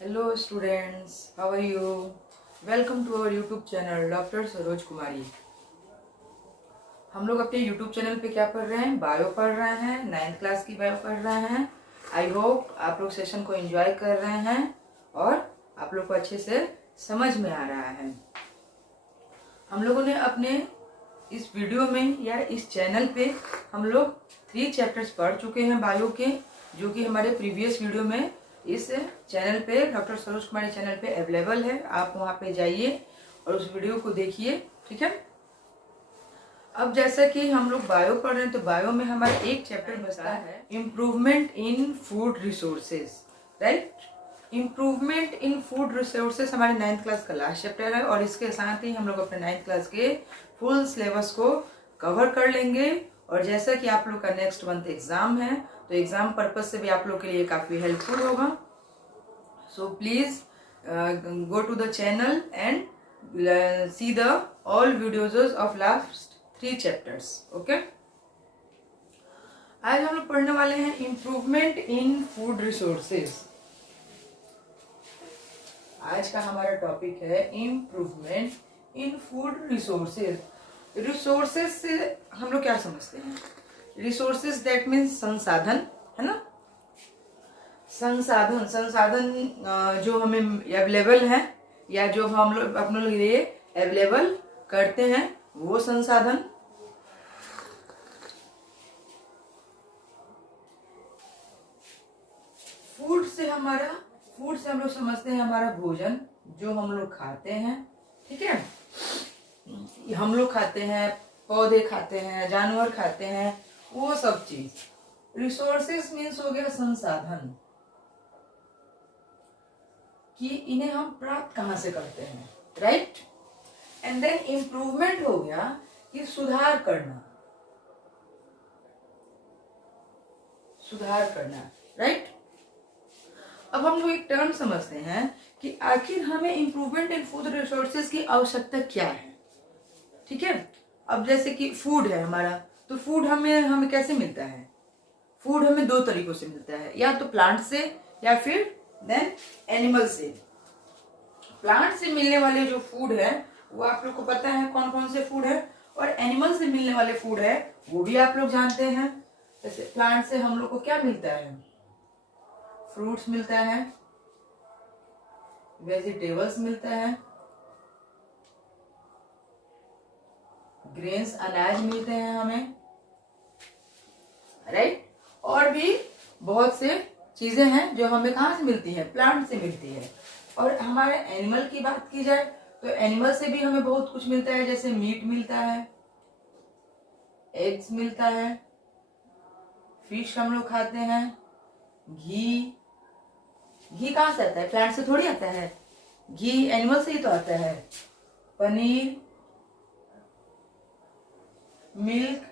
Hello students, how are you? Welcome to our YouTube channel doctor Saroj Kumari. हम लोग अपने YouTube channel पे क्या पढ़ रहे हैं? बायो पढ़ रहे हैं, 9th क्लास की बायो पढ़ रहे हैं। आई होप आप लोग सेशन को एंजॉय कर रहे हैं और आप लोग को अच्छे से समझ में आ रहा है। हम लोगों ने अपने इस वीडियो में या इस चैनल पे हम लोग 3 चैप्टर्स पढ़ चुके हैं बायो के, जो कि हमारे प्रीवियस वीडियो में इस चैनल पे डॉक्टर सरोज कुमारी चैनल पे अवेलेबल है। आप वहां पे जाइए और उस वीडियो को देखिए, ठीक है। अब जैसा कि हम लोग बायो पढ़ रहे हैं, तो बायो में हमारा एक चैप्टर बचता है improvement in food resources, right. Improvement in food resources हमारे 9th क्लास का लास्ट चैप्टर है और इसके साथ ही हम लोग अपने 9th क्लास के फुल सिलेबस को कवर कर लेंगे। और जैसा कि आप लोग का नेक्स्ट मंथ एग्जाम है, तो एग्जाम पर्पज से भी आप लोग के लिए काफी हेल्पफुल होगा। So please go to the channel and see the all videos of last 3 chapters, okay. आज हम लोग पढ़ने वाले हैं इम्प्रूवमेंट इन फूड रिसोर्सेज। आज का हमारा टॉपिक है improvement in food resources. Resources से हम लोग क्या समझते हैं? रिसोर्सेज दैट मीन्स संसाधन, है ना। संसाधन जो हमें अवेलेबल है या जो हम लोग अपने लिए अवेलेबल करते हैं, वो संसाधन। फूड से हम लोग समझते हैं हमारा भोजन, जो हम लोग खाते हैं, ठीक है। हम लोग खाते हैं, पौधे खाते हैं, जानवर खाते हैं, वो सब चीज। रिसोर्सेस मीन्स हो गया संसाधन, कि इन्हें हम प्राप्त कहां से करते हैं, राइट। एंड देन इम्प्रूवमेंट हो गया कि सुधार करना, राइट। अब हम लोग एक टर्म समझते हैं कि आखिर हमें इम्प्रूवमेंट इन फूड रिसोर्सेज की आवश्यकता क्या है, ठीक है। अब जैसे कि फूड है हमारा, तो फूड हमें कैसे मिलता है? फूड हमें 2 तरीकों से मिलता है, या तो प्लांट से या फिर देन एनिमल से। प्लांट से मिलने वाले जो फूड है वो आप लोग को पता है कौन कौन से फूड है, और एनिमल से मिलने वाले फूड है वो भी आप लोग जानते हैं। जैसे प्लांट से हम लोग को क्या मिलता है? फ्रूट्स मिलता है, वेजिटेबल्स मिलता है, ग्रेन्स अनाज मिलते हैं हमें, राइट। और भी बहुत से चीजें हैं जो हमें कहाँ से मिलती है? प्लांट से मिलती है। और हमारे एनिमल की बात की जाए तो एनिमल से भी हमें बहुत कुछ मिलता है, जैसे मीट मिलता है, एग्स मिलता है, फिश हम लोग खाते हैं, घी कहाँ से आता है? प्लांट से थोड़ी आता है, घी एनिमल से ही तो आता है। Paneer, milk,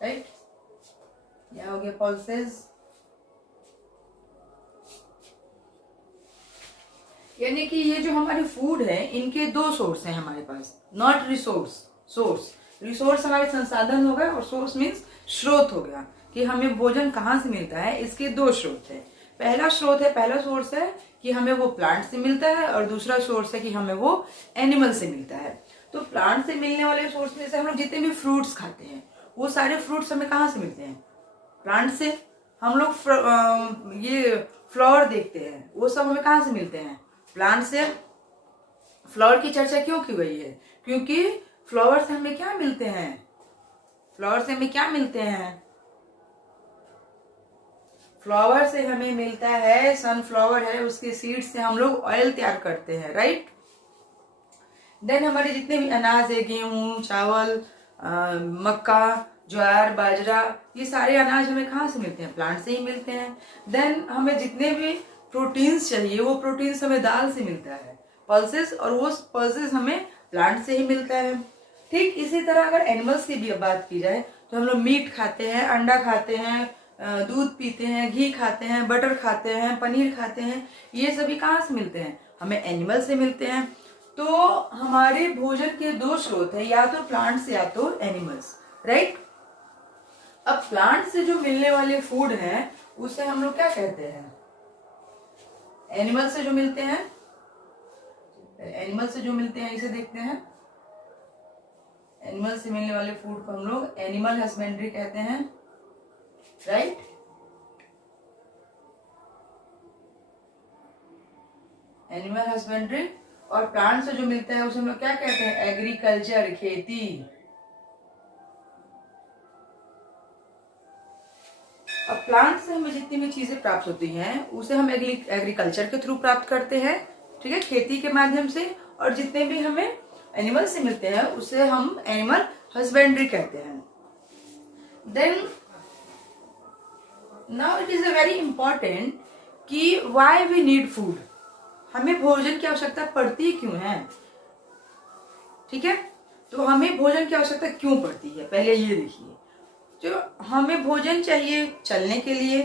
right. क्या हो गया? पल्सेस। यानी कि ये जो हमारे फूड है, इनके 2 सोर्स हैं हमारे पास, नॉट सोर्स। रिसोर्स हमारे संसाधन हो गए और सोर्स मीन्स स्रोत हो गया, कि हमें भोजन कहाँ से मिलता है। इसके 2 स्रोत है। पहला सोर्स है कि हमें वो प्लांट से मिलता है, और दूसरा सोर्स है कि हमें वो एनिमल से मिलता है। तो प्लांट से मिलने वाले सोर्स में से हम लोग जितने भी फ्रूट्स खाते हैं, वो सारे फ्रूट्स हमें कहाँ से मिलते हैं? प्लांट से। हम लोग ये फ्लावर देखते हैं, वो सब हमें कहाँ से मिलते हैं? प्लांट से। फ्लावर की चर्चा क्यों की गई है? क्योंकि फ्लावर से हमें क्या मिलते हैं? फ्लावर से हमें मिलता है सनफ्लावर है, उसके सीड से हम लोग ऑयल तैयार करते हैं, राइट। देन हमारे जितने भी अनाज है, गेहूं, चावल, मक्का, ज्वार, बाजरा, ये सारे अनाज हमें कहाँ से मिलते हैं? प्लांट से ही मिलते हैं। देन हमें जितने भी प्रोटीन्स चाहिए, वो प्रोटीन्स हमें दाल से मिलता है, पल्सेस, और वो पल्सेस हमें प्लांट से ही मिलता है। ठीक इसी तरह अगर एनिमल्स की भी बात की जाए, तो हम लोग मीट खाते हैं, अंडा खाते हैं, दूध पीते हैं, घी खाते हैं, बटर खाते हैं, पनीर खाते हैं, ये सभी कहाँ से मिलते हैं? हमें एनिमल से मिलते हैं। तो हमारे भोजन के 2 स्रोत है, या तो प्लांट से या तो एनिमल्स, राइट। अब प्लांट से जो मिलने वाले फूड हैं उसे हम लोग क्या कहते हैं? एनिमल से जो मिलते हैं, इसे देखते हैं। एनिमल से मिलने वाले फूड को हम लोग एनिमल हस्बेंड्री कहते हैं, राइट। Animal husbandry. और प्लांट से जो मिलता है उसे हम लोग क्या कहते हैं? एग्रीकल्चर, खेती। अब प्लांट से हमें जितनी भी चीजें प्राप्त होती हैं उसे हम एग्रीकल्चर के थ्रू प्राप्त करते हैं, ठीक है, खेती के माध्यम से। और जितने भी हमें एनिमल से मिलते हैं उसे हम एनिमल हस्बेंड्री कहते हैं। Then now it is a very important कि व्हाई वी नीड फूड, हमें भोजन की आवश्यकता पड़ती क्यों है, ठीक है। तो हमें भोजन की आवश्यकता क्यों पड़ती है, पहले ये देखिए। जो हमें भोजन चाहिए चलने के लिए,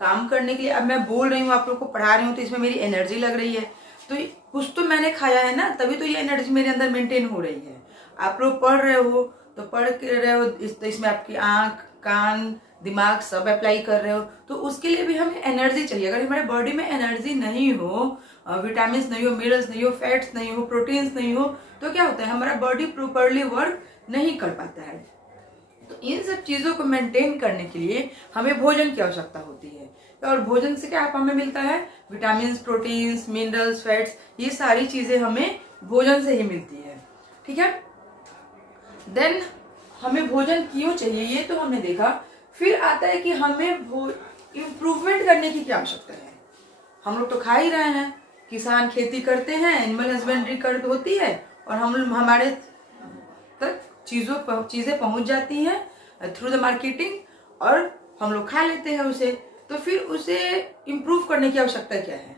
काम करने के लिए। अब मैं बोल रही हूँ, आप लोग को पढ़ा रही हूँ, तो इसमें मेरी एनर्जी लग रही है, तो कुछ तो मैंने खाया है ना, तभी तो ये एनर्जी मेरे अंदर मेंटेन हो रही है। आप लोग पढ़ रहे हो तो पढ़ रहे हो, इसमें आपकी आंख, कान, दिमाग सब अप्लाई कर रहे हो, तो उसके लिए भी हमें एनर्जी चाहिए। अगर हमारे बॉडी में एनर्जी नहीं हो, विटामिन नहीं हो, मिनरल्स नहीं हो, फैट्स नहीं हो, प्रोटीन्स नहीं हो, तो क्या होता है, हमारा बॉडी प्रॉपरली वर्क नहीं कर पाता है। तो इन सब चीजों को मेंटेन करने के लिए हमें भोजन की आवश्यकता होती है। और भोजन से क्या हमें मिलता है? विटामिन, प्रोटीन्स, मिनरल्स, फैट्स, ये सारी चीजें हमें भोजन से ही मिलती है, ठीक है। देन हमें भोजन क्यों चाहिए ये तो हमने देखा। फिर आता है कि हमें इम्प्रूवमेंट करने की क्या आवश्यकता है। हम लोग तो खा ही रहे हैं, किसान खेती करते हैं, एनिमल हस्बेंड्री कर होती है, और हमारे तक चीजें पहुंच जाती हैं थ्रू द मार्केटिंग, और हम लोग खा लेते हैं उसे। तो फिर उसे इम्प्रूव करने की आवश्यकता क्या है?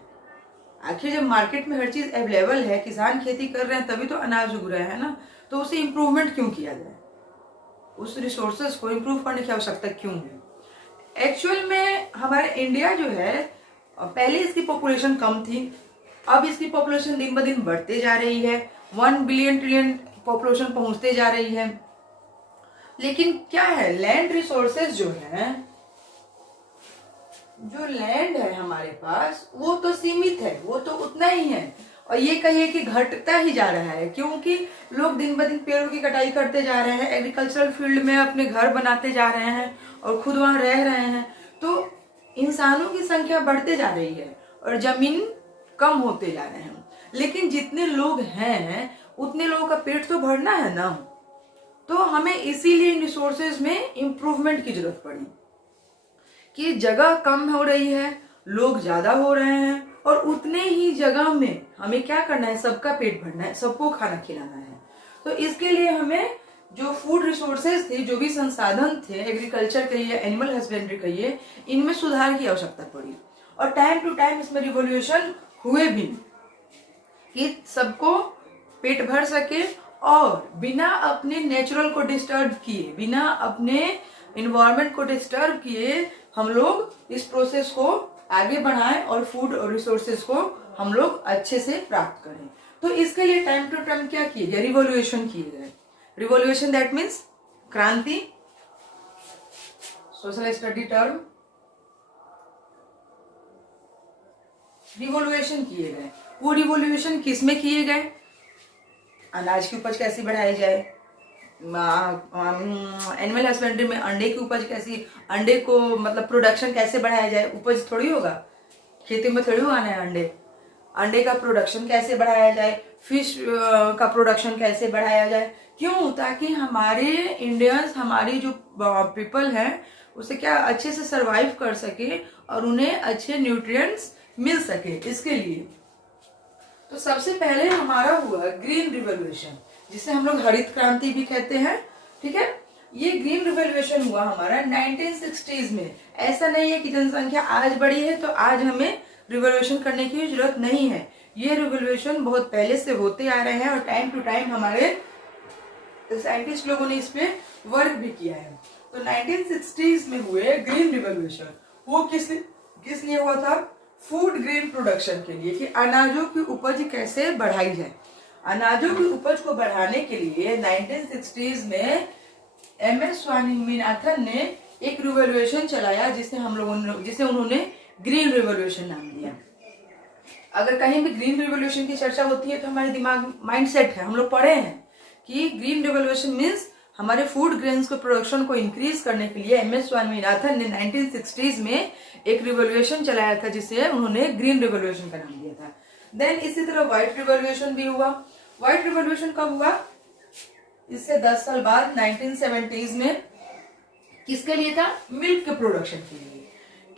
आखिर जब मार्केट में हर चीज अवेलेबल है, किसान खेती कर रहे हैं, तभी तो अनाज उग रहा है ना, तो उसे इम्प्रूवमेंट क्यों किया जाए? उस रिसोर्सेज को इम्प्रूव करने की आवश्यकता क्यों है? एक्चुअल में हमारे इंडिया जो है, पहले इसकी पॉपुलेशन कम थी, अब इसकी पॉपुलेशन दिन ब दिन बढ़ते जा रही है, 1 बिलियन ट्रिलियन पॉपुलेशन पहुंचते जा रही है। लेकिन क्या है, लैंड रिसोर्सेज जो लैंड है हमारे पास, वो तो सीमित है, वो तो उतना ही है। और ये कहिए कि घटता ही जा रहा है, क्योंकि लोग दिन ब दिन पेड़ों की कटाई करते जा रहे हैं, एग्रीकल्चरल फील्ड में अपने घर बनाते जा रहे हैं और खुद वहां रह रहे हैं। तो इंसानों की संख्या बढ़ते जा रही है और जमीन कम होते जा रहे हैं। लेकिन जितने लोग हैं उतने लोगों का पेट तो भरना है ना, तो हमें इसीलिए रिसोर्सेज में इम्प्रूवमेंट की जरूरत पड़ी कि जगह कम हो रही है, लोग ज्यादा हो रहे हैं, और उतने ही जगह में हमें क्या करना है, सबका पेट भरना है, सबको खाना खिलाना है। तो इसके लिए हमें जो फूड रिसोर्सेज थे, जो भी संसाधन थे, एग्रीकल्चर कहिए, एनिमल हस्बेंड्री कहिए, इनमें सुधार की आवश्यकता पड़ी। और टाइम टू टाइम इसमें रिवोल्यूशन हुए भी कि सबको पेट भर सके, और बिना अपने नेचुरल को डिस्टर्ब किए, बिना अपने इन्वायरमेंट को डिस्टर्ब किए, हम लोग इस प्रोसेस को आगे बढ़ाएं और फूड और रिसोर्सेज को हम लोग अच्छे से प्राप्त करें। तो इसके लिए टाइम टू टाइम क्या किए गए, रिवोल्यूशन किए गए। रिवोल्यूशन दैट मीन्स क्रांति, सोशल स्टडी टर्म। रिवोल्यूशन किए गए। वो रिवोल्यूशन किस में किए गए? अनाज की उपज कैसे बढ़ाई जाए, एनिमल हस्बेंड्री में अंडे की उपज कैसी, अंडे को मतलब प्रोडक्शन कैसे बढ़ाया जाए। उपज थोड़ी होगा, खेती में थोड़ी उगाना है अंडे का प्रोडक्शन कैसे बढ़ाया जाए, फिश का प्रोडक्शन कैसे बढ़ाया जाए। क्यों? ताकि हमारे इंडियंस, हमारी जो पीपल है, उसे क्या अच्छे से सरवाइव कर सके और उन्हें अच्छे न्यूट्रिएंट्स मिल सके, इसके लिए। तो सबसे पहले हमारा हुआ ग्रीन रिवोल्यूशन, जिसे हम लोग हरित क्रांति भी कहते हैं, ठीक है। ये ग्रीन रिवोल्यूशन हुआ हमारा 1960s में। ऐसा नहीं है कि जनसंख्या आज बढ़ी है तो आज हमें रिवोल्यूशन करने की जरूरत नहीं है। ये रिवोल्यूशन बहुत पहले से होते आ रहे हैं और टाइम टू टाइम हमारे साइंटिस्ट लोगों ने इस पे वर्क भी किया है। तो 1960s में हुए ग्रीन रिवोल्यूशन, वो किस लिए हुआ था? फूड ग्रेन प्रोडक्शन के लिए, कि अनाजों की उपज कैसे बढ़ाई जाए। अनाजों की उपज को बढ़ाने के लिए 1960s में MS स्वामीनाथन ने एक रिवोल्यूशन चलाया, जिसे उन्होंने ग्रीन रिवोल्यूशन नाम दिया। अगर कहीं भी ग्रीन रिवोल्यूशन की चर्चा होती है तो हमारे दिमाग माइंडसेट है, हम लोग पढ़े हैं कि ग्रीन रिवोल्यूशन मीन्स हमारे फूड ग्रेन्स के प्रोडक्शन को इंक्रीज करने के लिए एम एस स्वामीनाथन ने 1960s में एक रिवोल्यूशन चलाया था जिसे उन्होंने ग्रीन रिवोल्यूशन का नाम दिया था। देन इसी तरह व्हाइट रिवोल्यूशन भी हुआ। व्हाइट रिवोल्यूशन कब हुआ? इससे 10 साल बाद 1970s में। किसके लिए था? मिल्क के प्रोडक्शन के लिए।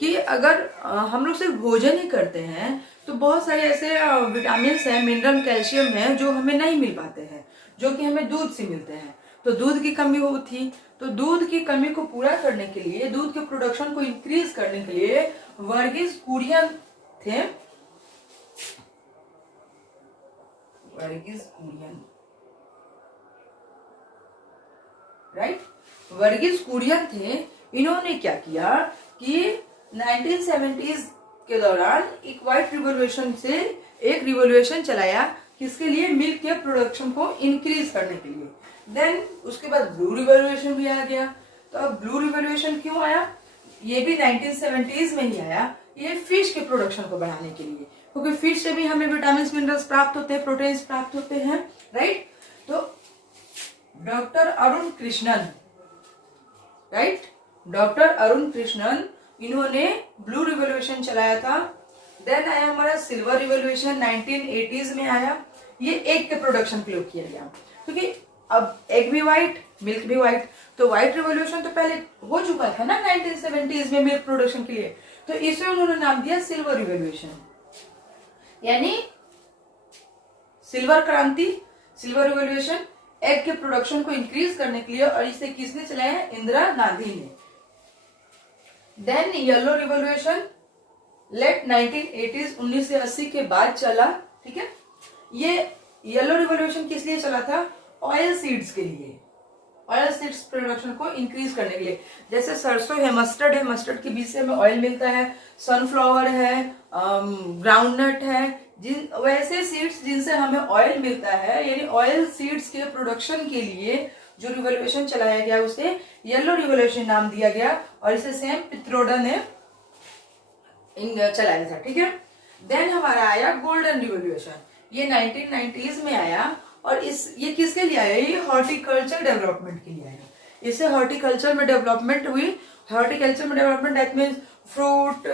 कि अगर हम लोग सिर्फ भोजन ही करते हैं तो बहुत सारे ऐसे विटामिन है, मिनरल, कैल्शियम है जो हमें नहीं मिल पाते हैं, जो कि हमें दूध से मिलते हैं। तो दूध की कमी हुई थी, तो दूध की कमी को पूरा करने के लिए, दूध के प्रोडक्शन को इंक्रीज करने के लिए वर्गीज कुरियन थे। वर्गीज कुरियन, राइट, वर्गीज कुरियन थे। इन्होंने क्या किया कि 1970s के दौरान एक व्हाइट रिवोल्यूशन से एक रिवोल्यूशन चलाया, किसके लिए? मिल्क के प्रोडक्शन को इंक्रीज करने के लिए। देन उसके बाद ब्लू रिवोल्यूशन भी आ गया। तो अब ब्लू रिवोल्यूशन क्यों आया? ये भी 1970s में ही आया। ये फिश के प्रोडक्शन को बढ़ाने के लिए, क्योंकि फिश से भी हमें विटामिन मिनरल्स प्राप्त होते हैं, प्रोटीन्स प्राप्त होते हैं, राइट। तो doctor Arun Krishnan, right, doctor Arun Krishnan, इन्होंने ब्लू रिवोल्यूशन चलाया था। देन आया हमारा सिल्वर रिवोल्यूशन, 1980s में आया। ये एग के प्रोडक्शन के लिए किया गया, क्योंकि अब एग भी व्हाइट, मिल्क भी व्हाइट। तो व्हाइट रिवोल्यूशन तो पहले हो चुका था ना 1970s में मिल्क प्रोडक्शन के लिए, तो इसे उन्होंने नाम दिया सिल्वर रिवोल्यूशन, यानी सिल्वर क्रांति, सिल्वर रिवोल्यूशन, एग के प्रोडक्शन को इंक्रीज करने के लिए। और इसे किसने चलाया? इंदिरा गांधी ने। Then yellow revolution late 1980s, 1980 के बाद चला, ठीक है। ये येलो रिवोल्यूशन किस लिए चला था? ऑयल सीड्स के लिए, ऑयल सीड्स प्रोडक्शन को इंक्रीज करने के लिए। जैसे सरसों है, मस्टर्ड है, मस्टर्ड के बीज से हमें ऑयल मिलता है, सनफ्लावर है, ग्राउंडनट है, वैसे सीड्स जिनसे हमें ऑयल मिलता है, यानी ऑयल सीड्स के प्रोडक्शन के लिए जो रिवोल्यूशन चलाया गया उसे येलो रिवोल्यूशन नाम दिया गया। और इसे सेम पित्रोडा ने चलाया था, ठीक है। देन हमारा आया गोल्डन रिवोल्यूशन, ये 1990s में आया। और ये किसके लिए आया? ये हॉर्टिकल्चर डेवलपमेंट के लिए आया। इससे हॉर्टिकल्चर में डेवलपमेंट हुई। हॉर्टिकल्चर में development that means fruit,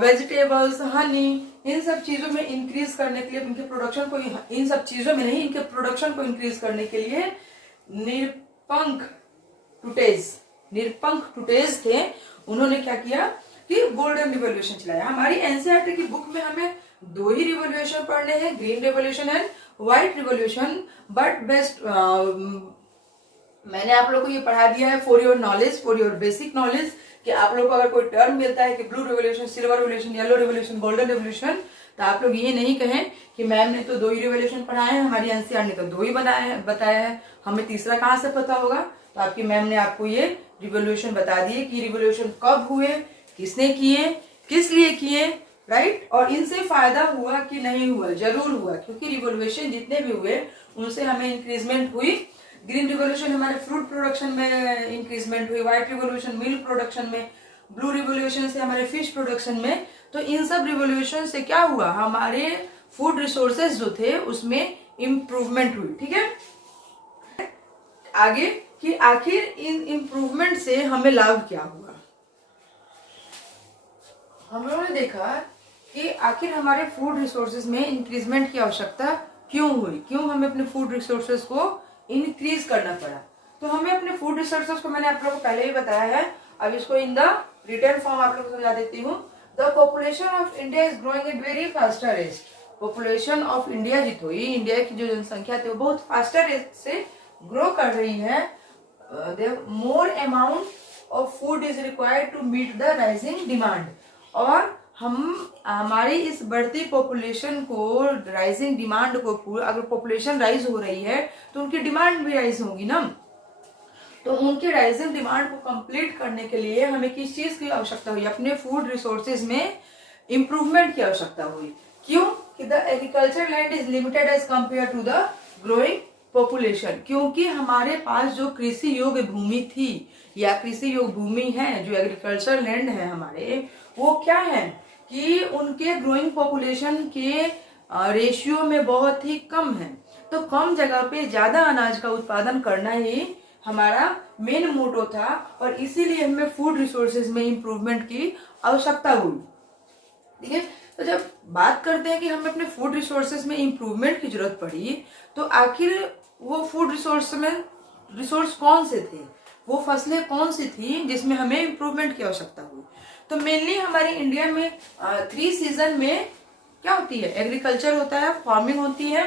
vegetables, honey, इन सब चीजों में इंक्रीज करने के लिए, इनके प्रोडक्शन को, इन सब चीजों में नहीं, इनके प्रोडक्शन को इंक्रीज करने के लिए निरपंख टुटेज थे। उन्होंने क्या किया कि गोल्डन रिवोल्यूशन चलाया। हमारी एनसीईआरटी की बुक में हमें 2 ही रिवोल्यूशन पढ़ने हैं, green revolution and white revolution. But best मैंने आप लोग को ये पढ़ा दिया है for your knowledge, for your basic knowledge, कि आप लोग को अगर कोई टर्म मिलता है कि blue revolution, silver revolution, yellow revolution, golden revolution, तो आप लोग ये नहीं कहें कि मैम ने तो 2 ही रिवोल्यूशन पढ़ाए हैं, हमारी एनसीईआरटी ने तो 2 ही बताया है, हमें तीसरा कहाँ से पता होगा। तो आपकी मैम ने आपको ये रिवोल्यूशन बता दिए कि रिवोल्यूशन कब हुए, किसने किए, किस लिए किए, राइट। और इनसे फायदा हुआ कि नहीं हुआ? जरूर हुआ, क्योंकि रिवोल्यूशन जितने भी हुए उनसे हमें इंक्रीजमेंट हुई। ग्रीन रिवोल्यूशन हमारे फ्रूट प्रोडक्शन में इंक्रीजमेंट हुई, व्हाइट रिवोल्यूशन मिल्क प्रोडक्शन में, ब्लू रिवोल्यूशन से हमारे फिश प्रोडक्शन में। तो इन सब रिवोल्यूशन से क्या हुआ? हमारे फूड रिसोर्सेज जो थे उसमें इम्प्रूवमेंट हुई, ठीक है। आगे कि आखिर इन इम्प्रूवमेंट से हमें लाभ क्या हुआ? हम लोगों ने देखा कि आखिर हमारे फूड रिसोर्सेज में इंक्रीजमेंट की आवश्यकता क्यों हुई, क्यों हमें अपने फूड रिसोर्सेज को इंक्रीज करना पड़ा। तो हमें अपने फूड रिसोर्सेज को, मैंने आप लोगों को पहले ही बताया है, अब इसको इन द रिटर्न फॉर्म आप लोगों को समझा देती हूँ। The population of India is growing at very faster rate. Population of India जित हुई, इंडिया की जो जनसंख्या थी वो बहुत फास्टर रेट से ग्रो कर रही है। More amount of food is required to meet the rising demand. और हमारी इस बढ़ती पॉपुलेशन को, राइजिंग डिमांड को, अगर पॉपुलेशन राइज हो रही है तो उनकी डिमांड भी राइज होगी ना। तो उनके राइजिंग डिमांड को कंप्लीट करने के लिए हमें किस चीज की आवश्यकता हुई? अपने फूड रिसोर्सेज में इंप्रूवमेंट की आवश्यकता हुई। क्यों? कि the agriculture land is limited as compare to the growing population. क्योंकि हमारे पास जो कृषि योग्य भूमि थी या कृषि योग्य भूमि है, जो एग्रीकल्चर लैंड है हमारे, वो क्या है कि उनके ग्रोइंग पॉपुलेशन के रेशियो में बहुत ही कम है। तो कम जगह पे ज्यादा अनाज का उत्पादन करना ही हमारा मेन मोटो था और इसीलिए हमें फूड रिसोर्सेज में इम्प्रूवमेंट की आवश्यकता हुई। ठीक है, तो जब बात करते हैं कि हमें अपने फूड रिसोर्सेज में इम्प्रूवमेंट की जरूरत पड़ी, तो आखिर वो फूड रिसोर्स कौन से थे, वो फसलें कौन सी थी जिसमें हमें इम्प्रूवमेंट की आवश्यकता हुई। तो मेनली हमारे इंडिया में 3 सीजन में क्या होती है, एग्रीकल्चर होता है, फार्मिंग होती है।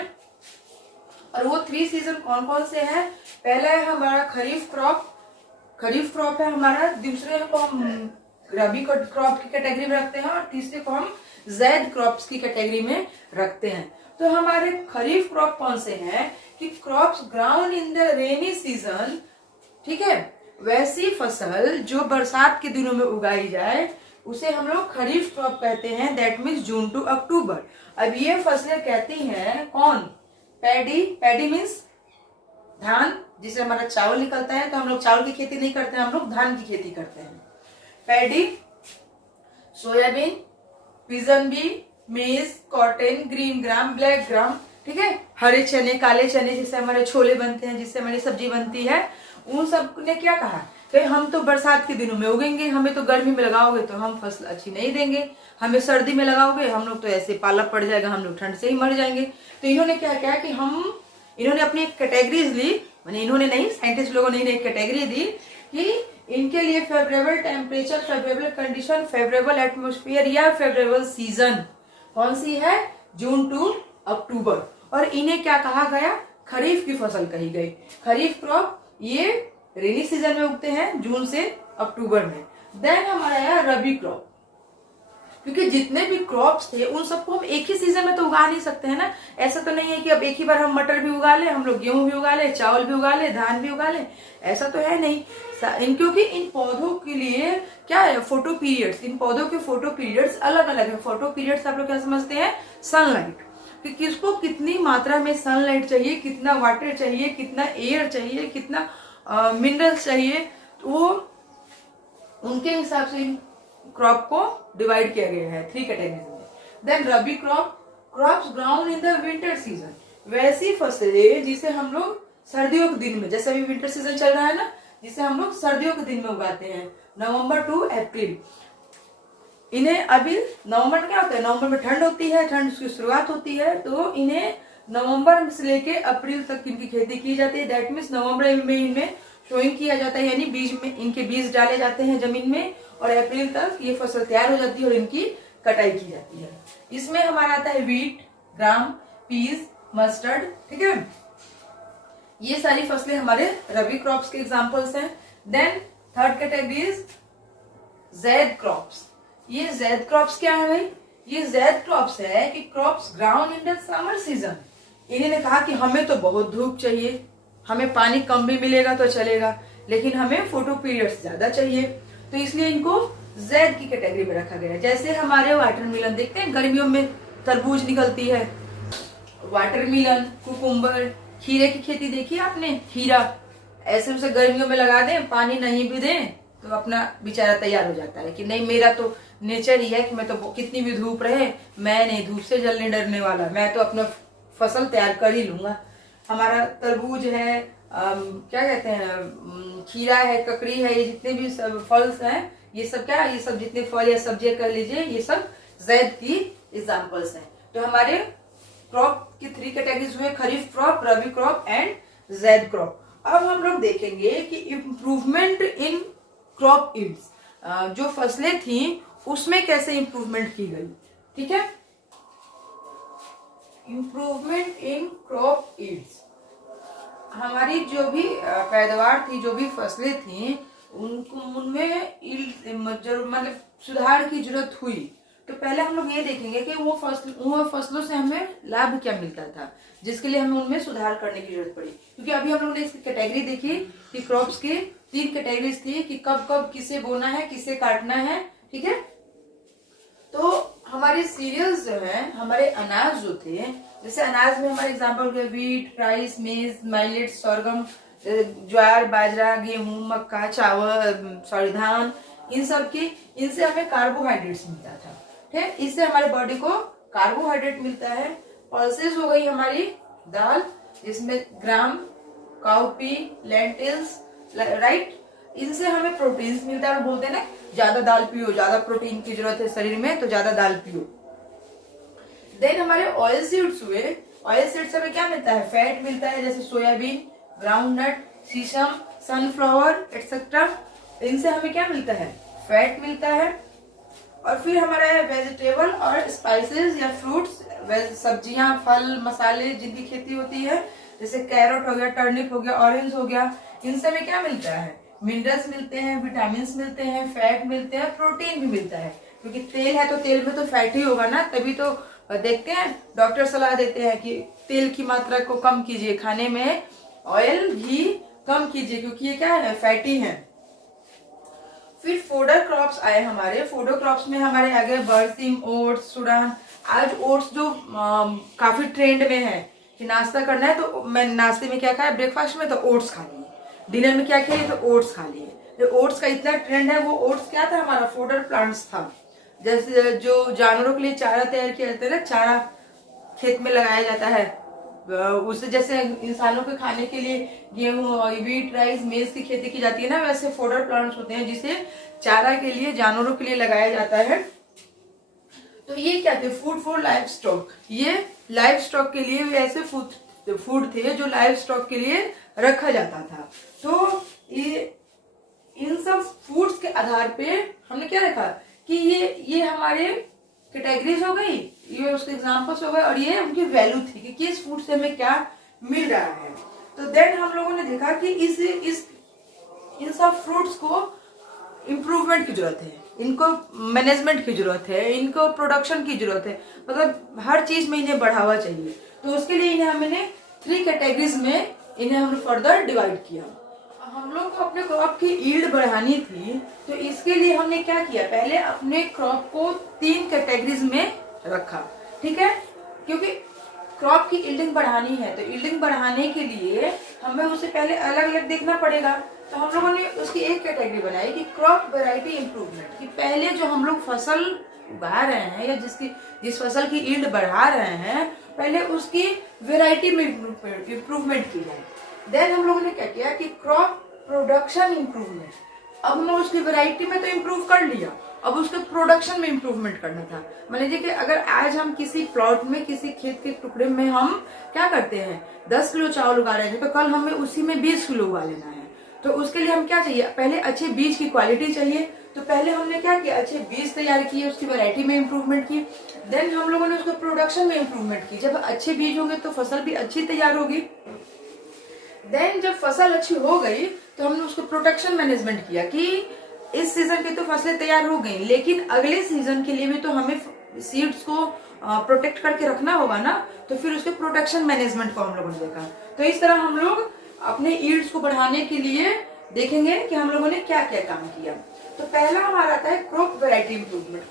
और वो 3 सीजन कौन कौन से हैं? पहला है हमारा खरीफ क्रॉप है हमारा, दूसरे को हम रबी क्रॉप की कैटेगरी में रखते हैं और तीसरे को हम ज़ैद क्रॉप्स की कैटेगरी में रखते हैं। तो हमारे खरीफ क्रॉप कौन से हैं कि crops ground in the rainy season, ठीक है, वैसी फसल जो बरसात के दिनों में उगाई जाए उसे हम लोग खरीफ क्रॉप कहते हैं, दैट मीन्स जून टू अक्टूबर। अब ये फसलें कहती हैं कौन? पैडी मीन्स धान, जिसे हमारा चावल निकलता है। तो हम लोग चावल की खेती नहीं करते हैं, हम लोग धान की खेती करते हैं। पैडी, सोयाबीन, पिजन बी, मेज, cotton, green gram, black gram, ठीक है, हरे चने, काले चने, जिससे हमारे छोले बनते हैं, जिससे हमारी सब्जी बनती है। उन सब ने क्या कहा कि हम तो बरसात के दिनों में उगेंगे, हमें तो गर्मी में लगाओगे तो हम फसल अच्छी नहीं देंगे, हमें सर्दी में लगाओगे हम लोग तो ऐसे पाला पड़ जाएगा, हम लोग ठंड से ही मर जाएंगे। तो इन्होंने क्या किया कि इन्होंने अपनी एक कैटेगरीज ली, मैंने इन्होंने नहीं, साइंटिस्ट लोगों ने एक कैटेगरी दी कि इनके लिए favourable temperature, favourable condition, favourable atmosphere या फेवरेबल सीजन कौन सी है? जून टू अक्टूबर। और इन्हें क्या कहा गया? खरीफ की फसल कही गई। खरीफ क्रॉप ये रेनी सीजन में उगते हैं, जून से अक्टूबर में। देन हमारा आया रबी क्रॉप, क्योंकि जितने भी क्रॉप्स थे उन सबको हम एक ही सीजन में तो उगा नहीं सकते हैं ना। ऐसा तो नहीं है कि अब एक ही बार हम मटर भी उगा ले, हम लोग गेहूं भी उगा ले, चावल भी उगा ले, धान भी उगा ले, ऐसा तो है नहीं। क्योंकि इन पौधों के लिए क्या है? फोटो पीरियड्स, इन पौधों के फोटो पीरियड्स अलग अलग है। फोटो पीरियड्स आप लोग क्या समझते हैं? सनलाइट, कि किसको कितनी मात्रा में सनलाइट चाहिए, कितना वाटर चाहिए, कितना एयर चाहिए, कितना मिनरल्स चाहिए, तो वो उनके हिसाब से क्रॉप को डिवाइड किया गया है 3 कैटेगरीज में। Then rabi crops ground in the winter season, वैसी फसलें जिसे हम लोग सर्दियों के दिन में, जैसे अभी विंटर सीजन चल रहा है ना, जिसे हम लोग सर्दियों के दिन में उगाते हैं, नवंबर टू अप्रैल। इन्हें अभी नवंबर में क्या होता है? नवंबर में ठंड होती है, ठंड की शुरुआत होती है, तो इन्हें नवंबर से लेके अप्रैल तक इनकी खेती की जाती है। दैट मीन्स नवंबर में इनमें शोइंग किया जाता है, यानी बीज में इनके बीज डाले जाते हैं जमीन में, और अप्रैल तक ये फसल तैयार हो जाती है और इनकी कटाई की जाती है। इसमें हमारा आता है वीट, ग्राम, पीस, मस्टर्ड, ठीक है, ये सारी फसलें हमारे रबी क्रॉप्स के एग्जांपल्स हैं। Then third category is zaid crops. ये ज़ैद क्रॉप्स क्या है भाई? ये ज़ैद क्रॉप्स है कि crops ground in the summer season. इन्होंने कहा कि हमें तो बहुत धूप चाहिए, हमें पानी कम भी मिलेगा तो चलेगा, लेकिन हमें फोटो पीरियड्स ज्यादा चाहिए, तो इसलिए इनको ज़ैद की कैटेगरी में रखा गया है। जैसे हमारे वाटरमेलन देखते हैं, गर्मियों में तरबूज निकलती है, वाटरमेलन, कुकुम्बर, खीरे की खेती देखी आपने? खीरा ऐसे उसे गर्मियों में लगा दें, पानी नहीं भी दें तो अपना बेचारा तैयार हो जाता है कि नहीं, मेरा तो नेचर ही है कि मैं तो कितनी भी धूप रहे, मैं नहीं धूप से जलने डरने वाला, मैं तो अपना फसल तैयार कर ही लूंगा। हमारा तरबूज है, क्या कहते हैं, खीरा है, ककड़ी है, ये जितने भी फल्स हैं, ये सब क्या, ये सब जितने फल या सब्जियां कर लीजिए, ये सब ज़ैद की एग्जांपल्स हैं। तो हमारे क्रॉप की 3 कैटेगरीज हुए, kharif crop, rabi crop and zaid crop. अब हम लोग देखेंगे कि इम्प्रूवमेंट इन क्रॉप यील्ड्स, जो फसलें थी उसमें कैसे इम्प्रूवमेंट की गई। ठीक है, इम्प्रूवमेंट इन क्रॉप यील्ड्स, हमारी जो भी पैदावार थी, जो भी फसलें थी, उनमें मतलब सुधार की जरूरत हुई। तो पहले हम लोग ये देखेंगे कि वो फसलों से हमें लाभ क्या मिलता था, जिसके लिए हमें उनमें सुधार करने की जरूरत पड़ी। क्योंकि अभी हम लोग ने इसकी कैटेगरी देखी कि क्रॉप्स की 3 कैटेगरीज थी कि कब कब किसे बोना है, किसे काटना है। ठीक है, तो हमारे सीरियल्स जो है, हमारे अनाज जो थे, जैसे अनाज में हमारे एग्जाम्पल के वीट, राइस, मेज, माइलेट, sorghum, ज्वार, बाजरा, गेहूं, मक्का, चावल, धान, इन सब की, इनसे हमें कार्बोहाइड्रेट्स मिलता था। है। इससे हमारे बॉडी को कार्बोहाइड्रेट मिलता है। पल्सेस हो गई हमारी दाल, जिसमें ग्राम, काउपी, लेंटिल्स, राइट, इनसे हमें प्रोटीन्स मिलता है। बोलते हैं ना ज्यादा दाल पियो, ज्यादा प्रोटीन की जरूरत है शरीर में, तो ज्यादा दाल पियो। देन हमारे ऑयल सीड्स हुए, ऑयल सीड्स से हमें क्या मिलता है? फैट मिलता है, जैसे सोयाबीन, ग्राउंड नट, सीसम, सनफ्लावर एक्सेट्रा। इनसे हमें क्या मिलता है? फैट मिलता है। और फिर हमारा है वेजिटेबल और स्पाइसेस या फ्रूट्स, सब्जियां, फल, मसाले जिनकी खेती होती है, जैसे कैरेट हो गया, टर्निप हो गया, ऑरेंज हो गया। इनसे हमें क्या मिलता है? मिनरल्स मिलते हैं, विटामिन मिलते हैं, फैट मिलते हैं, प्रोटीन भी मिलता है। क्योंकि तेल है तो तेल में तो फैट ही होगा ना, तभी तो देखते हैं डॉक्टर सलाह देते हैं कि तेल की मात्रा को कम कीजिए, खाने में ऑयल घी कम कीजिए, क्योंकि ये क्या है? फैटी है। फिर फोडर क्रॉप्स आए हमारे। फोडर क्रॉप्स में हमारे आ गए बरसिम, ओट्स, सुडान। आज ओट्स जो काफी ट्रेंड में है कि नाश्ता करना है, तो मैं नाश्ते में क्या खाया? ब्रेकफास्ट में तो ओट्स खा लिए, डिनर में क्या किया? तो ओट्स खा लिए। तो ओट्स का इतना ट्रेंड है। वो ओट्स क्या था? हमारा फोडर प्लांट्स था, जैसे जो जानवरों के लिए चारा तैयार किया जाता है ना, चारा खेत में लगाया जाता है, उससे जैसे इंसानों के खाने के लिए गेहूं, व्हीट, राइस, मेज की खेती की जाती है ना, वैसे फोडर प्लांट्स होते हैं जिसे चारा के लिए, जानवरों के लिए लगाया जाता है। तो ये क्या थे? Food for life stock. ये लाइफ स्टॉक के लिए ऐसे फूड थे जो लाइफ स्टॉक के लिए रखा जाता था। तो ये इन सब फूड्स के आधार पे हमने क्या देखा कि ये हमारे कैटेगरीज हो गई, ये उसके एग्जांपल्स हो गए, और ये उनकी वैल्यू थी कि किस फूड से हमें क्या मिल रहा है। तो देन हम लोगों ने देखा कि इन सब फ्रूट्स को इम्प्रूवमेंट की जरूरत है, इनको मैनेजमेंट की जरूरत है, इनको प्रोडक्शन की जरूरत है, मतलब हर चीज में इन्हें बढ़ावा चाहिए। तो उसके लिए इन्हें हमने 3 कैटेगरीज में इन्हें हमने फर्दर डिवाइड किया। हम लोग को अपने क्रॉप की ईल्ड बढ़ानी थी, तो इसके लिए हमने क्या किया? पहले अपने क्रॉप को 3 कैटेगरीज में रखा, ठीक है, क्योंकि क्रॉप की ईल्डिंग बढ़ानी है। तो ईल्डिंग बढ़ाने के लिए हमें उसे पहले अलग अलग देखना पड़ेगा। तो हम लोगों ने उसकी एक कैटेगरी बनाई कि क्रॉप वेराइटी इम्प्रूवमेंट, कि पहले जो हम लोग फसल उगा रहे हैं या जिस फसल की ईल्ड बढ़ा रहे हैं, पहले उसकी वेराइटी में इम्प्रूवमेंट की जाए। देन हम लोगों ने क्या किया कि क्रॉप प्रोडक्शन इम्प्रूवमेंट, अब हमने उसकी वैरायटी में तो इम्प्रूव कर लिया, अब उसके प्रोडक्शन में इम्प्रूवमेंट करना था। मान लीजिए कि अगर आज हम किसी प्लॉट में, किसी खेत के टुकड़े में हम क्या करते हैं, 10 किलो चावल उगा रहे हैं, तो कल हमें उसी में 20 किलो उगा लेना है। तो उसके लिए हम क्या चाहिए? पहले अच्छे बीज की क्वालिटी चाहिए। तो पहले हमने क्या किया? अच्छे बीज तैयार किए, उसकी वैरायटी में इम्प्रूवमेंट की। देन हम लोगों ने उसको प्रोडक्शन में इम्प्रूवमेंट की। जब अच्छे बीज होंगे तो फसल भी अच्छी तैयार होगी। देन जब फसल अच्छी हो गई तो हमने उसको प्रोटेक्शन मैनेजमेंट किया कि इस सीजन की तो फसलें तैयार हो गई, लेकिन अगले सीजन के लिए भी तो हमें सीड्स को प्रोटेक्ट करके रखना होगा ना। तो फिर उसके प्रोटेक्शन मैनेजमेंट को हम लोगों ने देखा। तो इस तरह हम लोग अपने ईल्ड्स को बढ़ाने के लिए देखेंगे कि हम लोगों ने क्या क्या काम किया। तो पहला हमारा आता है क्रॉप वेराइटी इम्प्रूवमेंट।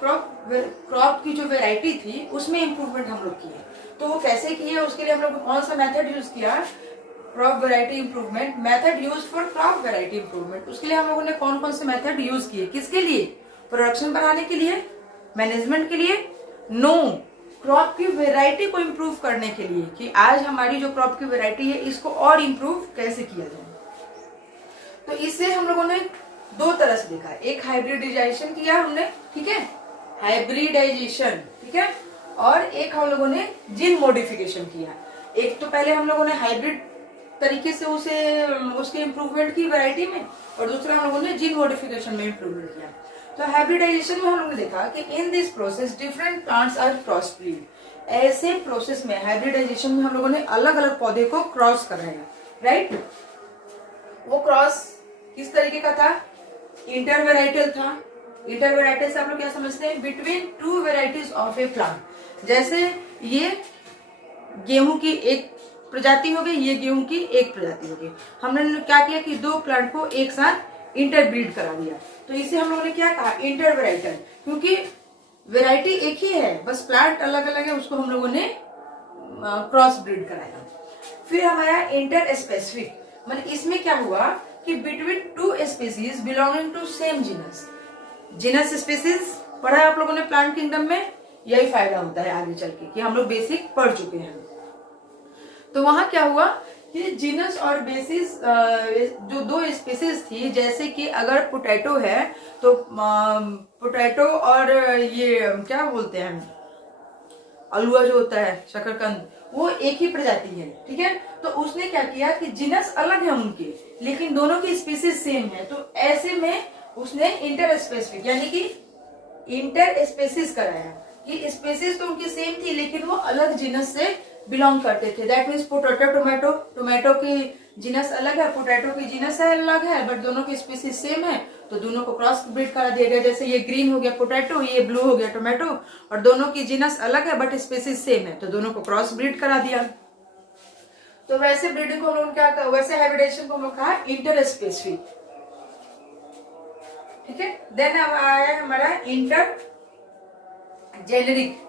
क्रॉप की जो वेराइटी थी उसमें इम्प्रूवमेंट हम लोग किए। तो वो कैसे किए? उसके लिए हम लोग कौन सा मेथड यूज किया? Crop variety improvement method use for crop variety improvement. उसके लिए हम लोगों ने कौन कौन से मेथड यूज किए? किसके लिए? प्रोडक्शन बढ़ाने के लिए, मैनेजमेंट के लिए, नो, क्रॉप की वेराइटी को इम्प्रूव करने के लिए, कि आज हमारी जो क्रॉप की वेराइटी है इसको और इम्प्रूव कैसे किया जाए। तो इससे हम लोगों ने 2 तरह से देखा। एक हाइब्रिडाइजेशन किया हमने, ठीक है, हाइब्रिडाइजेशन, ठीक है, और एक हम लोगों ने जीन मॉडिफिकेशन किया। एक तो पहले हम लोगों ने हाइब्रिड तरीके से उसके इम्प्रूवमेंट की वैरायटी में, और दूसरा हम लोगों ने जीन मॉडिफिकेशन में इम्प्रूवमेंट किया। तो हाइब्रिडाइजेशन में हम लोगों ने देखा कि in this process different plants are cross breed. ऐसे प्रोसेस में, हाइब्रिडाइजेशन में हम लोगों ने अलग अलग पौधे को क्रॉस कर रहे हैं, राइट। वो क्रॉस किस तरीके का था? इंटरवेराइटल था। इंटरवेराइटल से आप लोग क्या समझते हैं? Between 2 varieties of A plant. जैसे ये गेहूं की एक प्रजाति हो गई, ये गेहूं की एक प्रजाति हो गई। हमने क्या किया कि 2 प्लांट को एक साथ इंटरब्रीड करा दिया। तो इसे हम लोगों ने क्या कहा? इंटरवेराइटल, क्योंकि वेराइटी एक ही है, बस प्लांट अलग अलग है, उसको हम लोगों ने क्रॉस ब्रीड कराया। फिर हमारा इंटर स्पेसिफिक, मतलब इसमें क्या हुआ कि between 2 species belonging to same genus. Genus species पढ़ा है आप लोगों ने प्लांट किंगडम में, यही फायदा होता है आगे चल के कि हम लोग बेसिक पढ़ चुके हैं। तो वहां क्या हुआ कि जीनस और बेसिस जो दो स्पीसीज थी, जैसे कि अगर पोटैटो है तो पोटैटो और ये क्या बोलते हैं अलुआ जो होता है शकरकंद, वो एक ही प्रजाति है, ठीक है। तो उसने क्या किया कि जीनस अलग है उनके, लेकिन दोनों की स्पीसीज सेम है। तो ऐसे में उसने इंटर स्पेसिफिक यानी कि इंटर स्पेसिस कराया कि स्पेसिस तो उनकी सेम थी लेकिन वो अलग जीनस से बिलोंग करते थे। That means potato tomato, tomato की जीनस अलग है, पोटैटो की जीनस अलग है, बट दोनों की स्पीसीज सेम है, तो दोनों को क्रॉस ब्रीड करा दिया गया। जैसे ये ग्रीन हो गया पोटैटो, ये ब्लू हो गया टोमेटो, और दोनों की जीनस अलग है बट स्पीसीज सेम है, तो दोनों को क्रॉस ब्रीड करा दिया। तो वैसे ब्रीडिंग को हम लोग क्या, वैसे हाइब्रिडेशन को हम लोग कहा इंटर स्पेसिफिक, ठीक है। देन अब आया हमारा इंटर जेनेरिक।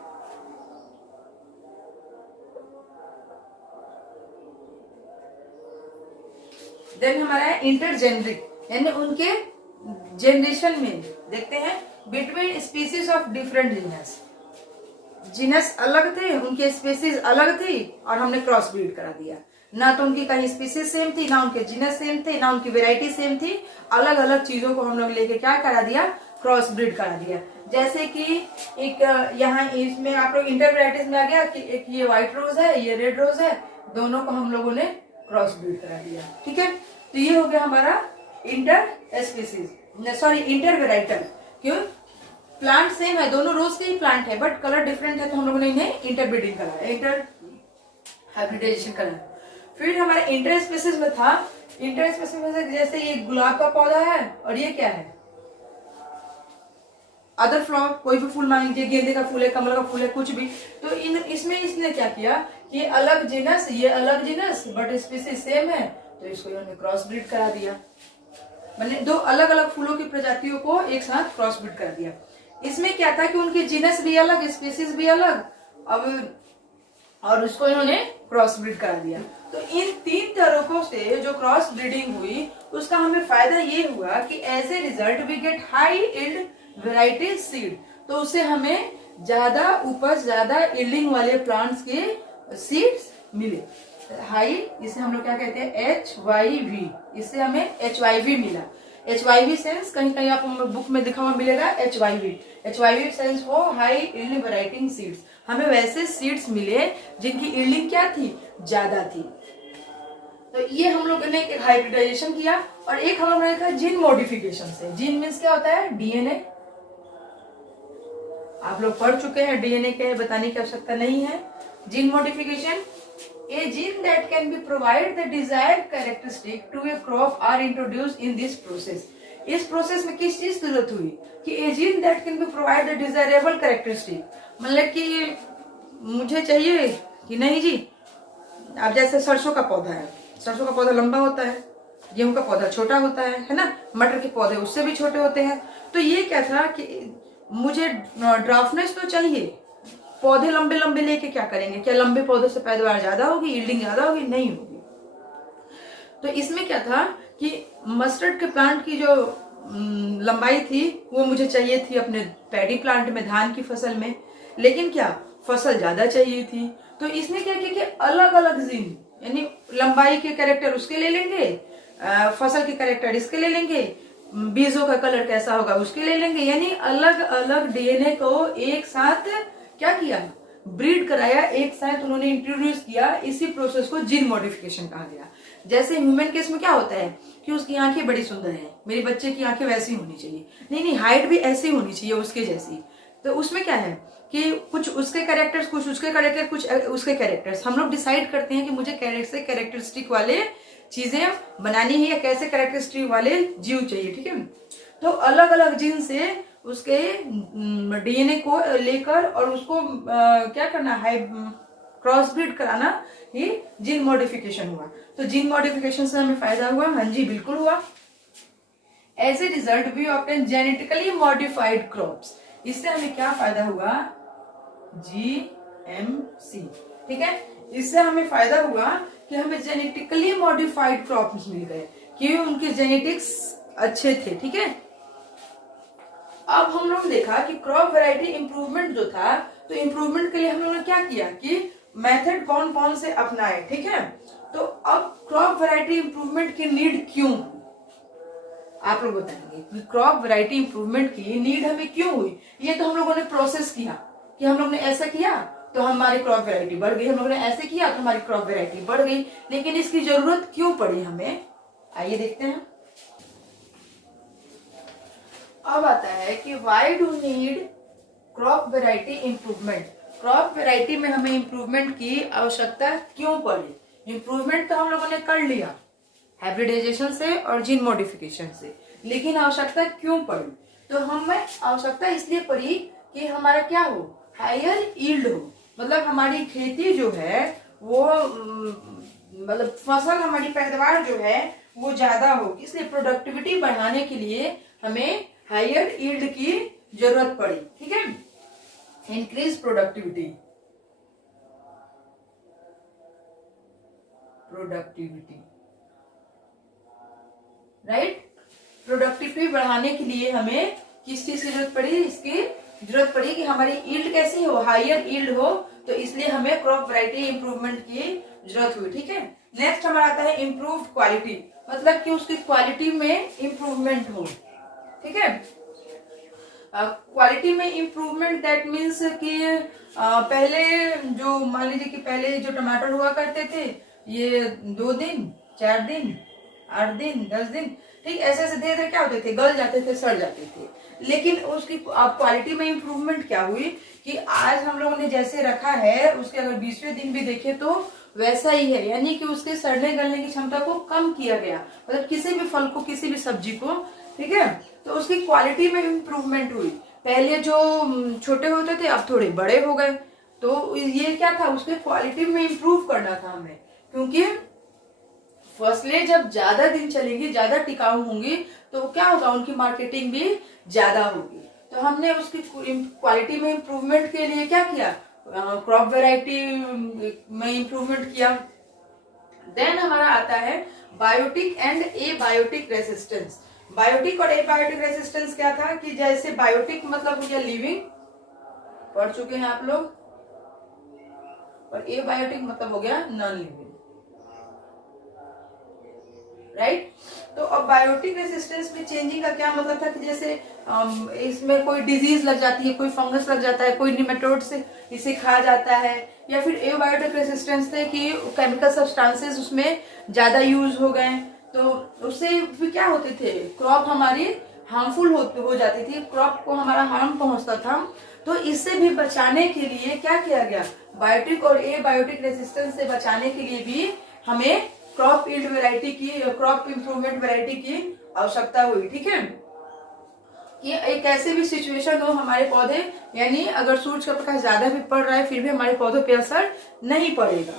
देन हमारा है इंटर जेनरिक, यानी उनके जनरेशन में देखते हैं between species of different genus, genus अलग थे, उनके स्पीसीज अलग थी और हमने क्रॉस ब्रीड करा दिया। ना तो उनकी कहीं स्पीसीज सेम थी, ना उनके जीनस सेम थे, ना उनकी वेराइटी सेम थी, अलग अलग चीजों को हम लोग लेके क्या करा दिया, क्रॉस ब्रीड करा दिया। जैसे कि एक यहाँ इसमें आप लोग इंटर वेराइटीज में आ गया कि एक ये व्हाइट रोज है, ये रेड रोज है, दोनों को हम लोगों ने क्रॉस ब्रीड करा दिया, ठीक है। तो ये हो गया हमारा inter species, sorry inter varietal. क्यों, प्लांट सेम है, दोनों रोज के ही प्लांट है बट कलर डिफरेंट है, तो हम लोगों ने इन्हें इंटरब्रीडिंग करा, इंटर हाइब्रिडाइजेशन करा। फिर हमारे इंटर स्पीसीज में था, इंटर स्पीसीज में जैसे ये गुलाब का पौधा है और ये क्या है अदर फ्लावर, कोई भी फूल मान लीजिए, गेंदे का फूल है, कमल का फूल है, कुछ भी। तो इसमें इसने क्या किया कि अलग जीनस, ये अलग जीनस बट स्पीसीज सेम है, तो इसको इन्होंने क्रॉस ब्रीड करा दिया, मैंने दो अलग अलग फूलों की प्रजातियों को एक साथ क्रॉस ब्रीड कर दिया। इसमें क्या था कि उनकी जीनस भी अलग, स्पीसीज भी अलग, अब और उसको इन्होंने क्रॉस ब्रीड करा दिया। तो इन तीन तरीकों से जो क्रॉस ब्रीडिंग हुई उसका हमें फायदा ये हुआ कि as a result we get high yield variety seed, तो उससे हमें ज्यादा उपज, ज्यादा यील्डिंग वाले प्लांट्स के सीड्स मिले। हाई, इसे हम लोग क्या कहते हैं HYV, इससे हमें HYV मिला। HYV सेंस कहीं कहीं आप बुक में लिखा हुआ मिलेगा HYV सेंस वो हाई यील्डिंग वैरायटी सीड्स, हमें वैसे सीड्स मिले जिनकी यील्डिंग क्या थी, ज्यादा थी। तो ये हम लोगों ने एक हाइब्रिडाइजेशन किया और एक हम लोगों ने देखा जीन मॉडिफिकेशन से। जीन मीन्स क्या होता है, डीएनए, आप लोग पढ़ चुके हैं, डीएनए के बताने की आवश्यकता नहीं है। Gene modification, a gene that can be provide the desired characteristic to a crop are introduced in this process। इस प्रोसेस में किस चीज की जरूरत हुई कि a gene that can be provide the desirable characteristic, मतलब कि मुझे चाहिए कि नहीं जी, अब जैसे सरसों का पौधा है, सरसों का पौधा लंबा होता है, गेहूं का पौधा छोटा होता है ना, मटर के पौधे उससे भी छोटे होते हैं। तो ये क्या था कि मुझे ड्राफ्टनेस तो चाहिए, पौधे लंबे लंबे लेके क्या करेंगे, क्या लंबे पौधे से पैदावार ज्यादा होगी, यील्डिंग ज्यादा होगी, नहीं होगी। तो इसमें क्या था कि मस्टर्ड के प्लांट की जो लंबाई थी वो मुझे चाहिए थी अपने पैडी प्लांट में, धान की फसल में, लेकिन क्या फसल ज्यादा चाहिए थी। तो इसने क्या किया कि अलग अलग जीन, यानी लंबाई के कैरेक्टर उसके ले लेंगे, फसल के कैरेक्टर इसके ले लेंगे, बीजों का कलर कैसा होगा उसके ले लेंगे, यानी अलग अलग डीएनए को एक साथ क्या किया, ब्रीड कराया, एक साथ उन्होंने इंट्रोड्यूस किया। इसी प्रोसेस को जीन मॉडिफिकेशन कहा गया। जैसे ह्यूमन केस में क्या होता है कि उसकी आंखें बड़ी सुंदर है, मेरे बच्चे की आंखें वैसी होनी चाहिए, नहीं हाइट भी ऐसी होनी चाहिए उसके जैसी। तो उसमें क्या है कि कुछ उसके कैरेक्टर्स, कुछ उसके कैरेक्टर, कुछ उसके कैरेक्टर्स, हम लोग डिसाइड करते हैं कि मुझे कैसे कैरेक्टरिस्टिक वाले चीजें बनानी है या कैसे कैरेक्टरिस्टिक वाले जीव चाहिए, ठीक है। तो अलग अलग जीन से उसके डीएनए को लेकर और उसको क्या करना है, क्रॉस ब्रीड कराना, ही जीन मॉडिफिकेशन हुआ। तो जीन मॉडिफिकेशन से हमें फायदा हुआ, हाँ जी बिल्कुल हुआ। As a result we obtain genetically modified crops, इससे हमें क्या फायदा हुआ, GMC, ठीक है। इससे हमें फायदा हुआ कि हमें जेनेटिकली मॉडिफाइड क्रॉप्स मिल गए, क्योंकि उनके जेनेटिक्स अच्छे थे, ठीक है। अब हम लोग देखा कि क्रॉप वैरायटी इंप्रूवमेंट जो था तो इम्प्रूवमेंट के लिए हम लोगों ने क्या किया कि मेथड कौन कौन से अपनाए, ठीक है। तो अब क्रॉप वैरायटी इम्प्रूवमेंट की नीड क्यों, आप लोग बताएंगे कि क्रॉप वैरायटी इम्प्रूवमेंट की नीड हमें क्यों हुई। ये तो हम लोगों ने प्रोसेस किया कि हम लोग ने ऐसा किया तो हमारी क्रॉप वैरायटी बढ़ गई, हम लोगों ने ऐसे किया तो हमारी क्रॉप वैरायटी बढ़ गई, लेकिन इसकी जरूरत क्यों पड़ी हमें, आइए देखते हैं। अब आता है कि why do need crop variety improvement. Crop variety में हमें इम्प्रूवमेंट की आवश्यकता क्यों पड़ी। इम्प्रूवमेंट तो हम लोगों ने कर लिया हाइब्रिडाइजेशन से और जीन मॉडिफिकेशन से, लेकिन आवश्यकता क्यों पड़ी। तो हमें आवश्यकता इसलिए पड़ी कि हमारा क्या हो, हायर यील्ड हो, मतलब हमारी खेती जो है वो मतलब फसल हमारी पैदावार जो है वो ज्यादा हो, इसलिए प्रोडक्टिविटी बढ़ाने के लिए हमें हायर यील्ड की जरूरत पड़ी, ठीक है। Increase productivity right. प्रोडक्टिविटी बढ़ाने के लिए हमें किस चीज की जरूरत पड़ी, इसकी जरूरत पड़ी कि हमारी यील्ड कैसी हो, हायर यील्ड हो, तो इसलिए हमें क्रॉप वैरायटी इंप्रूवमेंट की जरूरत हुई, ठीक है। नेक्स्ट हमारा आता है इम्प्रूव क्वालिटी, मतलब कि उसकी क्वालिटी में इम्प्रूवमेंट हो, ठीक है। क्वालिटी में इम्प्रूवमेंट दैट मीन्स कि पहले जो मान लीजिए कि पहले जो टमाटर हुआ करते थे ये 2 दिन 4 दिन 8 दिन 10 दिन, ठीक, ऐसे ऐसे धीरे धीरे क्या होते थे, गल जाते थे, सड़ जाते थे। लेकिन उसकी क्वालिटी में इम्प्रूवमेंट क्या हुई कि आज हम लोगों ने जैसे रखा है उसके अगर 20वें दिन भी देखे तो वैसा ही है, यानी कि उसके सड़ने गलने की क्षमता को कम किया गया, मतलब किसी भी फल को किसी भी सब्जी को, ठीक है। तो उसकी क्वालिटी में इम्प्रूवमेंट हुई, पहले जो छोटे होते थे अब थोड़े बड़े हो गए, तो ये क्या था, उसके क्वालिटी में इम्प्रूव करना था हमें, क्योंकि फसलें जब ज्यादा दिन चलेंगी, ज्यादा टिकाऊ होंगी, तो क्या होगा, उनकी मार्केटिंग भी ज्यादा होगी। तो हमने उसकी क्वालिटी में इम्प्रूवमेंट के लिए क्या किया, क्रॉप वैरायटी में इम्प्रूवमेंट किया। देन हमारा आता है biotic and abiotic resistance. Biotic और एबायोटिक रेसिस्टेंस क्या था कि जैसे बायोटिक मतलब हो गया लिविंग, पढ़ चुके हैं आप लोग, और एबायोटिक मतलब हो गया नॉन लिविंग, राइट। तो अब बायोटिक रेसिस्टेंस में चेंजिंग का क्या मतलब था कि जैसे इसमें कोई डिजीज लग जाती है, कोई फंगस लग जाता है, कोई निमेटोड से इसे खा जाता है, या फिर एबायोटिक रेसिस्टेंस थे कि केमिकल सब्सटेंसेस उसमें ज्यादा यूज हो गए, तो उससे भी क्या होते थे, क्रॉप हमारी हार्मफुल हो जाती थी, क्रॉप को हमारा हार्म पहुंचता था। तो इससे भी बचाने के लिए क्या किया गया, बायोटिक और एबायोटिक रेसिस्टेंस से बचाने के लिए भी हमें क्रॉप यील्ड वैरायटी की, क्रॉप इंप्रूवमेंट वैरायटी की आवश्यकता हुई, ठीक है। कि एक ऐसे भी सिचुएशन हो हमारे पौधे, यानी अगर सूरज का प्रकाश ज्यादा भी पड़ रहा है फिर भी हमारे पौधों पे असर नहीं पड़ेगा।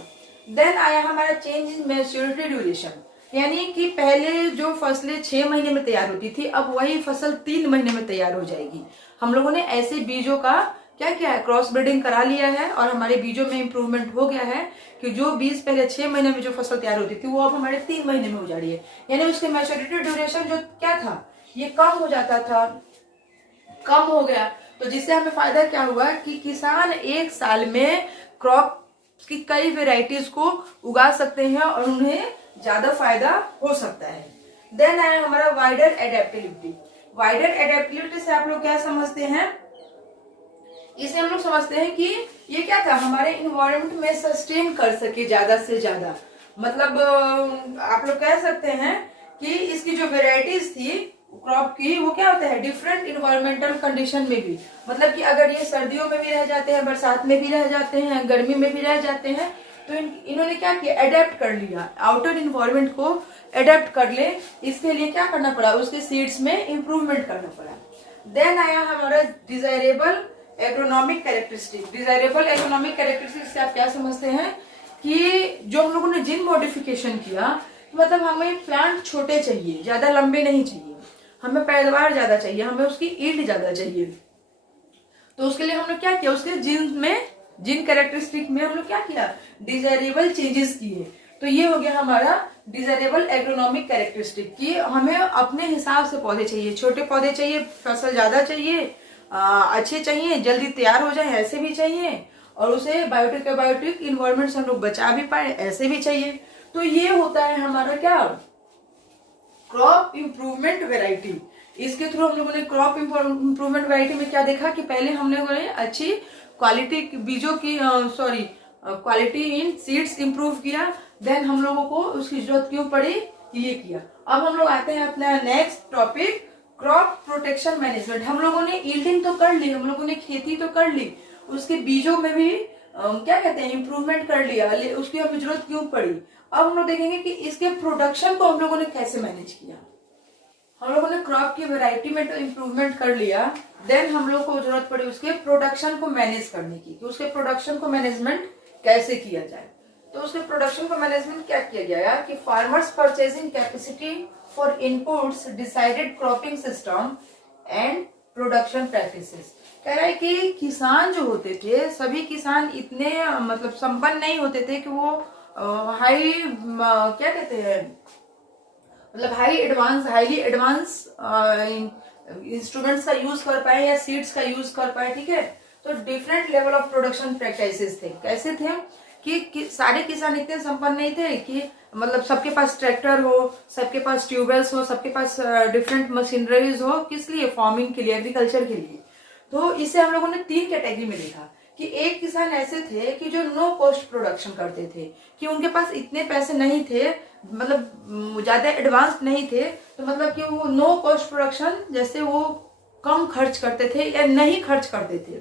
देन आया हमारा चेंज इन मैच्योरिटी ड्यूरेशन, यानी कि पहले जो फसलें 6 महीने में तैयार होती थी अब वही फसल 3 महीने में तैयार हो जाएगी। हम लोगों ने ऐसे बीजों का क्या किया है, क्रॉस ब्रीडिंग करा लिया है, और हमारे बीजों में इम्प्रूवमेंट हो गया है कि जो बीज पहले 6 महीने में जो फसल तैयार होती थी वो अब हमारे 3 महीने में हो जा रही है, यानी उसके मैच्योरिटी ड्यूरेशन जो क्या था ये कम हो जाता था, कम हो गया। तो जिससे हमें फायदा क्या हुआ कि किसान एक साल में क्रॉप की कई वेराइटीज को उगा सकते हैं और उन्हें ज्यादा फायदा हो सकता है। देन आया हमारा वाइडर एडेप्टिबिलिटी। वाइडर एडेप्टिबिलिटी से आप लोग क्या समझते हैं, इसे हम लोग समझते हैं कि ये क्या था, हमारे इन्वायरमेंट में सस्टेन कर सके ज्यादा से ज्यादा, मतलब आप लोग कह सकते हैं कि इसकी जो वेराइटीज थी क्रॉप की वो क्या होता है, डिफरेंट इन्वायरमेंटल कंडीशन में भी, मतलब कि अगर ये सर्दियों में भी रह जाते हैं, बरसात में भी रह जाते हैं, गर्मी में भी रह जाते हैं, तो इन्होंने क्या किया, अडेप्ट कर लिया, आउटर इन्वायरमेंट को अडेप्ट कर ले, इसके लिए क्या करना पड़ा, उसके सीड्स में इम्प्रूवमेंट करना पड़ा। देन आया हमारा desirable agronomic characteristic. Desirable agronomic characteristic से आप क्या समझते हैं कि जो हम लोगों ने जीन मॉडिफिकेशन किया, मतलब हमें प्लांट छोटे चाहिए, ज्यादा लंबे नहीं चाहिए, हमें पैदावार ज्यादा चाहिए, हमें उसकी ईल्ड ज्यादा चाहिए, तो उसके लिए हमने क्या किया, उसके जीन में, जीन कैरेक्टरिस्टिक में हम लोग क्या किया, डिजायरेबल चेंजेस किए। तो ये हो गया हमारा डिजायरेबल एग्रोनॉमिक कैरेक्टरिस्टिक की हमें अपने हिसाब से पौधे चाहिए, छोटे पौधे चाहिए, फसल ज्यादा चाहिए, अच्छे चाहिए, जल्दी तैयार हो जाए ऐसे भी चाहिए, और उसे बायोटिक इन्वायरमेंट से हम लोग बचा भी पाए ऐसे भी चाहिए। तो ये होता है हमारा क्या, क्रॉप इम्प्रूवमेंट वेराइटी। इसके थ्रू हम लोगों ने क्रॉप इम्प्रूवमेंट वेराइटी में क्या देखा कि पहले हम लोगों ने अच्छी क्वालिटी बीजों की क्वालिटी इन सीड्स इंप्रूव किया। देन हम लोगों को उसकी जरूरत क्यों पड़ी, ये किया। अब हम लोग आते हैं अपना next topic, crop protection management. हम लोगों ने यील्डिंग तो कर ली, हम लोगों ने खेती तो कर ली, उसके बीजों में भी क्या कहते हैं इम्प्रूवमेंट कर लिया, उसकी हमें जरूरत क्यों पड़ी। अब हम लोग देखेंगे कि इसके प्रोडक्शन को हम लोगों ने कैसे मैनेज किया। हम लोगों ने क्रॉप की वैरायटी में तो इम्प्रूवमेंट कर लिया, देन हम लोग को जरूरत पड़ी उसके प्रोडक्शन को मैनेज करने की, कि उसके प्रोडक्शन को मैनेजमेंट कैसे किया जाए। तो उसके प्रोडक्शन को मैनेजमेंट क्या किया गया कि farmers purchasing capacity for inputs, decided cropping system and production practices. कह रहा है कि किसान जो होते थे, सभी किसान इतने मतलब संपन्न नहीं होते थे कि वो हाई क्या कहते हैं मतलब हाईली एडवांस इंस्ट्रूमेंट्स का यूज कर पाए या सीड्स का यूज कर पाए, ठीक है। तो different level of production practices थे। कैसे थे कि सारे किसान इतने संपन्न नहीं थे कि मतलब सबके पास ट्रैक्टर हो, सबके पास ट्यूबवेल्स हो, सबके पास डिफरेंट मशीनरीज हो, किस लिए, फार्मिंग के लिए, एग्रीकल्चर के लिए। तो इसे हम लोगों ने 3 कैटेगरी में देखा कि एक किसान ऐसे थे कि जो नो कॉस्ट प्रोडक्शन करते थे, कि उनके पास इतने पैसे नहीं थे, मतलब ज्यादा एडवांस नहीं थे, तो मतलब कि वो नो कॉस्ट प्रोडक्शन, जैसे वो कम खर्च करते थे या नहीं खर्च करते थे।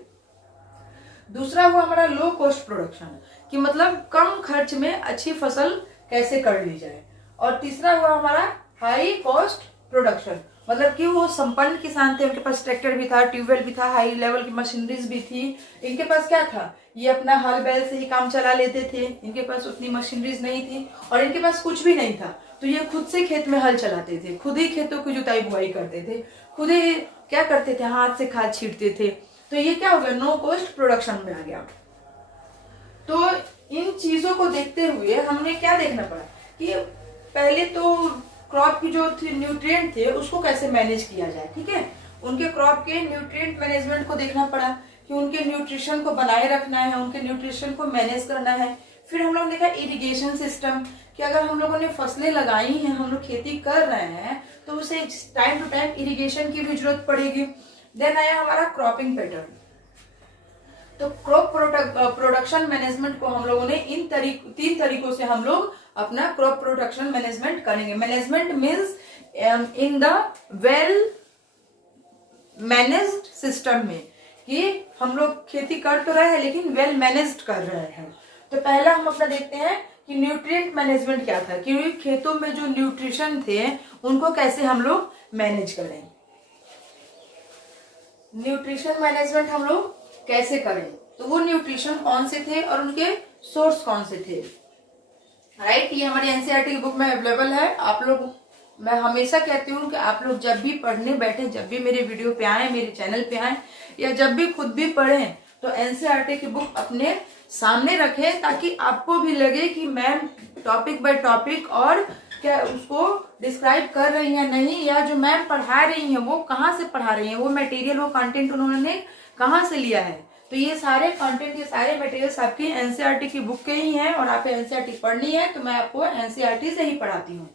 दूसरा हुआ हमारा लो कॉस्ट प्रोडक्शन, कि मतलब कम खर्च में अच्छी फसल कैसे कर ली जाए। और तीसरा हुआ हमारा हाई कॉस्ट प्रोडक्शन, मतलब कि वो संपन्न किसान थे, उनके पास ट्रैक्टर भी था, ट्यूबवेल भी था, हाई लेवल की मशीनरीज भी थी। इनके पास क्या था, ये अपना हल बैल से ही काम चला लेते थे, इनके पास उतनी मशीनरीज नहीं थी, और इनके पास कुछ भी नहीं था, तो ये खुद से खेत में हल चलाते थे, खुद ही खेतों की जुताई बुआई करते थे, खुद ही क्या करते थे, हाथ से खाद छींटते थे। तो ये क्या हो गया, नो कॉस्ट प्रोडक्शन में आ गया। तो इन चीजों को देखते हुए हमने क्या देखना पड़ा कि पहले तो क्रॉप की जो न्यूट्रिएंट थे उसको कैसे मैनेज किया जाए, ठीक है। उनके क्रॉप के न्यूट्रिएंट मैनेजमेंट को देखना पड़ा कि उनके न्यूट्रिशन को बनाए रखना है, उनके न्यूट्रिशन को मैनेज करना है। फिर हम लोग देखा इरिगेशन सिस्टम, कि अगर हम लोगों ने फसलें लगाई हैं, हम लोग खेती कर रहे हैं, तो उसे टाइम टू टाइम इरिगेशन की भी जरूरत पड़ेगी। देन आया हमारा क्रॉपिंग पैटर्न। तो क्रॉप प्रोडक्शन मैनेजमेंट को हम लोगों ने इन 3 तरीकों से हम लोग अपना क्रॉप प्रोडक्शन मैनेजमेंट करेंगे। Management means in the well managed system में, कि हम लोग खेती कर तो रहे हैं लेकिन वेल मैनेज्ड कर रहे हैं। तो पहला हम अपना देखते हैं कि न्यूट्रिएंट मैनेजमेंट क्या था, कि खेतों में जो न्यूट्रिशन थे उनको कैसे हम लोग मैनेज करें। न्यूट्रिशन मैनेजमेंट हम लोग कैसे करें, तो वो न्यूट्रिशन कौन से थे और उनके सोर्स कौन से थे, राइट। ये हमारी एनसीईआरटी की बुक में अवेलेबल है। आप लोग, मैं हमेशा कहती हूँ कि आप लोग जब भी पढ़ने बैठे, जब भी मेरे वीडियो पे आए, मेरे चैनल पे आए, या जब भी खुद भी पढ़ें, तो एनसीईआरटी की बुक अपने सामने रखें, ताकि आपको भी लगे कि मैम टॉपिक बाय टॉपिक और क्या उसको डिस्क्राइब कर रही है नहीं, या जो मैम पढ़ा रही है वो कहाँ से पढ़ा रही है, वो मटेरियल, वो कंटेंट उन्होंने कहाँ से लिया है। तो ये सारे कंटेंट, ये सारे मटेरियल्स आपकी एनसीईआरटी की बुक के ही हैं, और आपको एनसीईआरटी पढ़नी है तो मैं आपको एनसीईआरटी से ही पढ़ाती हूँ।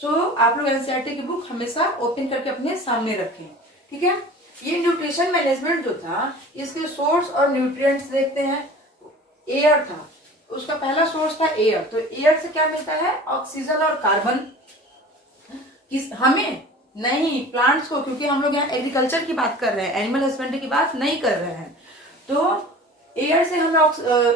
सो आप लोग एनसीईआरटी की बुक हमेशा ओपन करके अपने सामने रखें, ठीक है। ये न्यूट्रिशन मैनेजमेंट जो था, इसके सोर्स और न्यूट्रिएंट्स देखते हैं। एयर था, उसका पहला सोर्स था एयर। तो एयर से क्या मिलता है, ऑक्सीजन और कार्बन। किस हमें नहीं, प्लांट्स को, क्योंकि हम लोग यहाँ एग्रीकल्चर की बात कर रहे हैं, एनिमल हस्बेंड्री की बात नहीं कर रहे हैं। तो एयर से हमें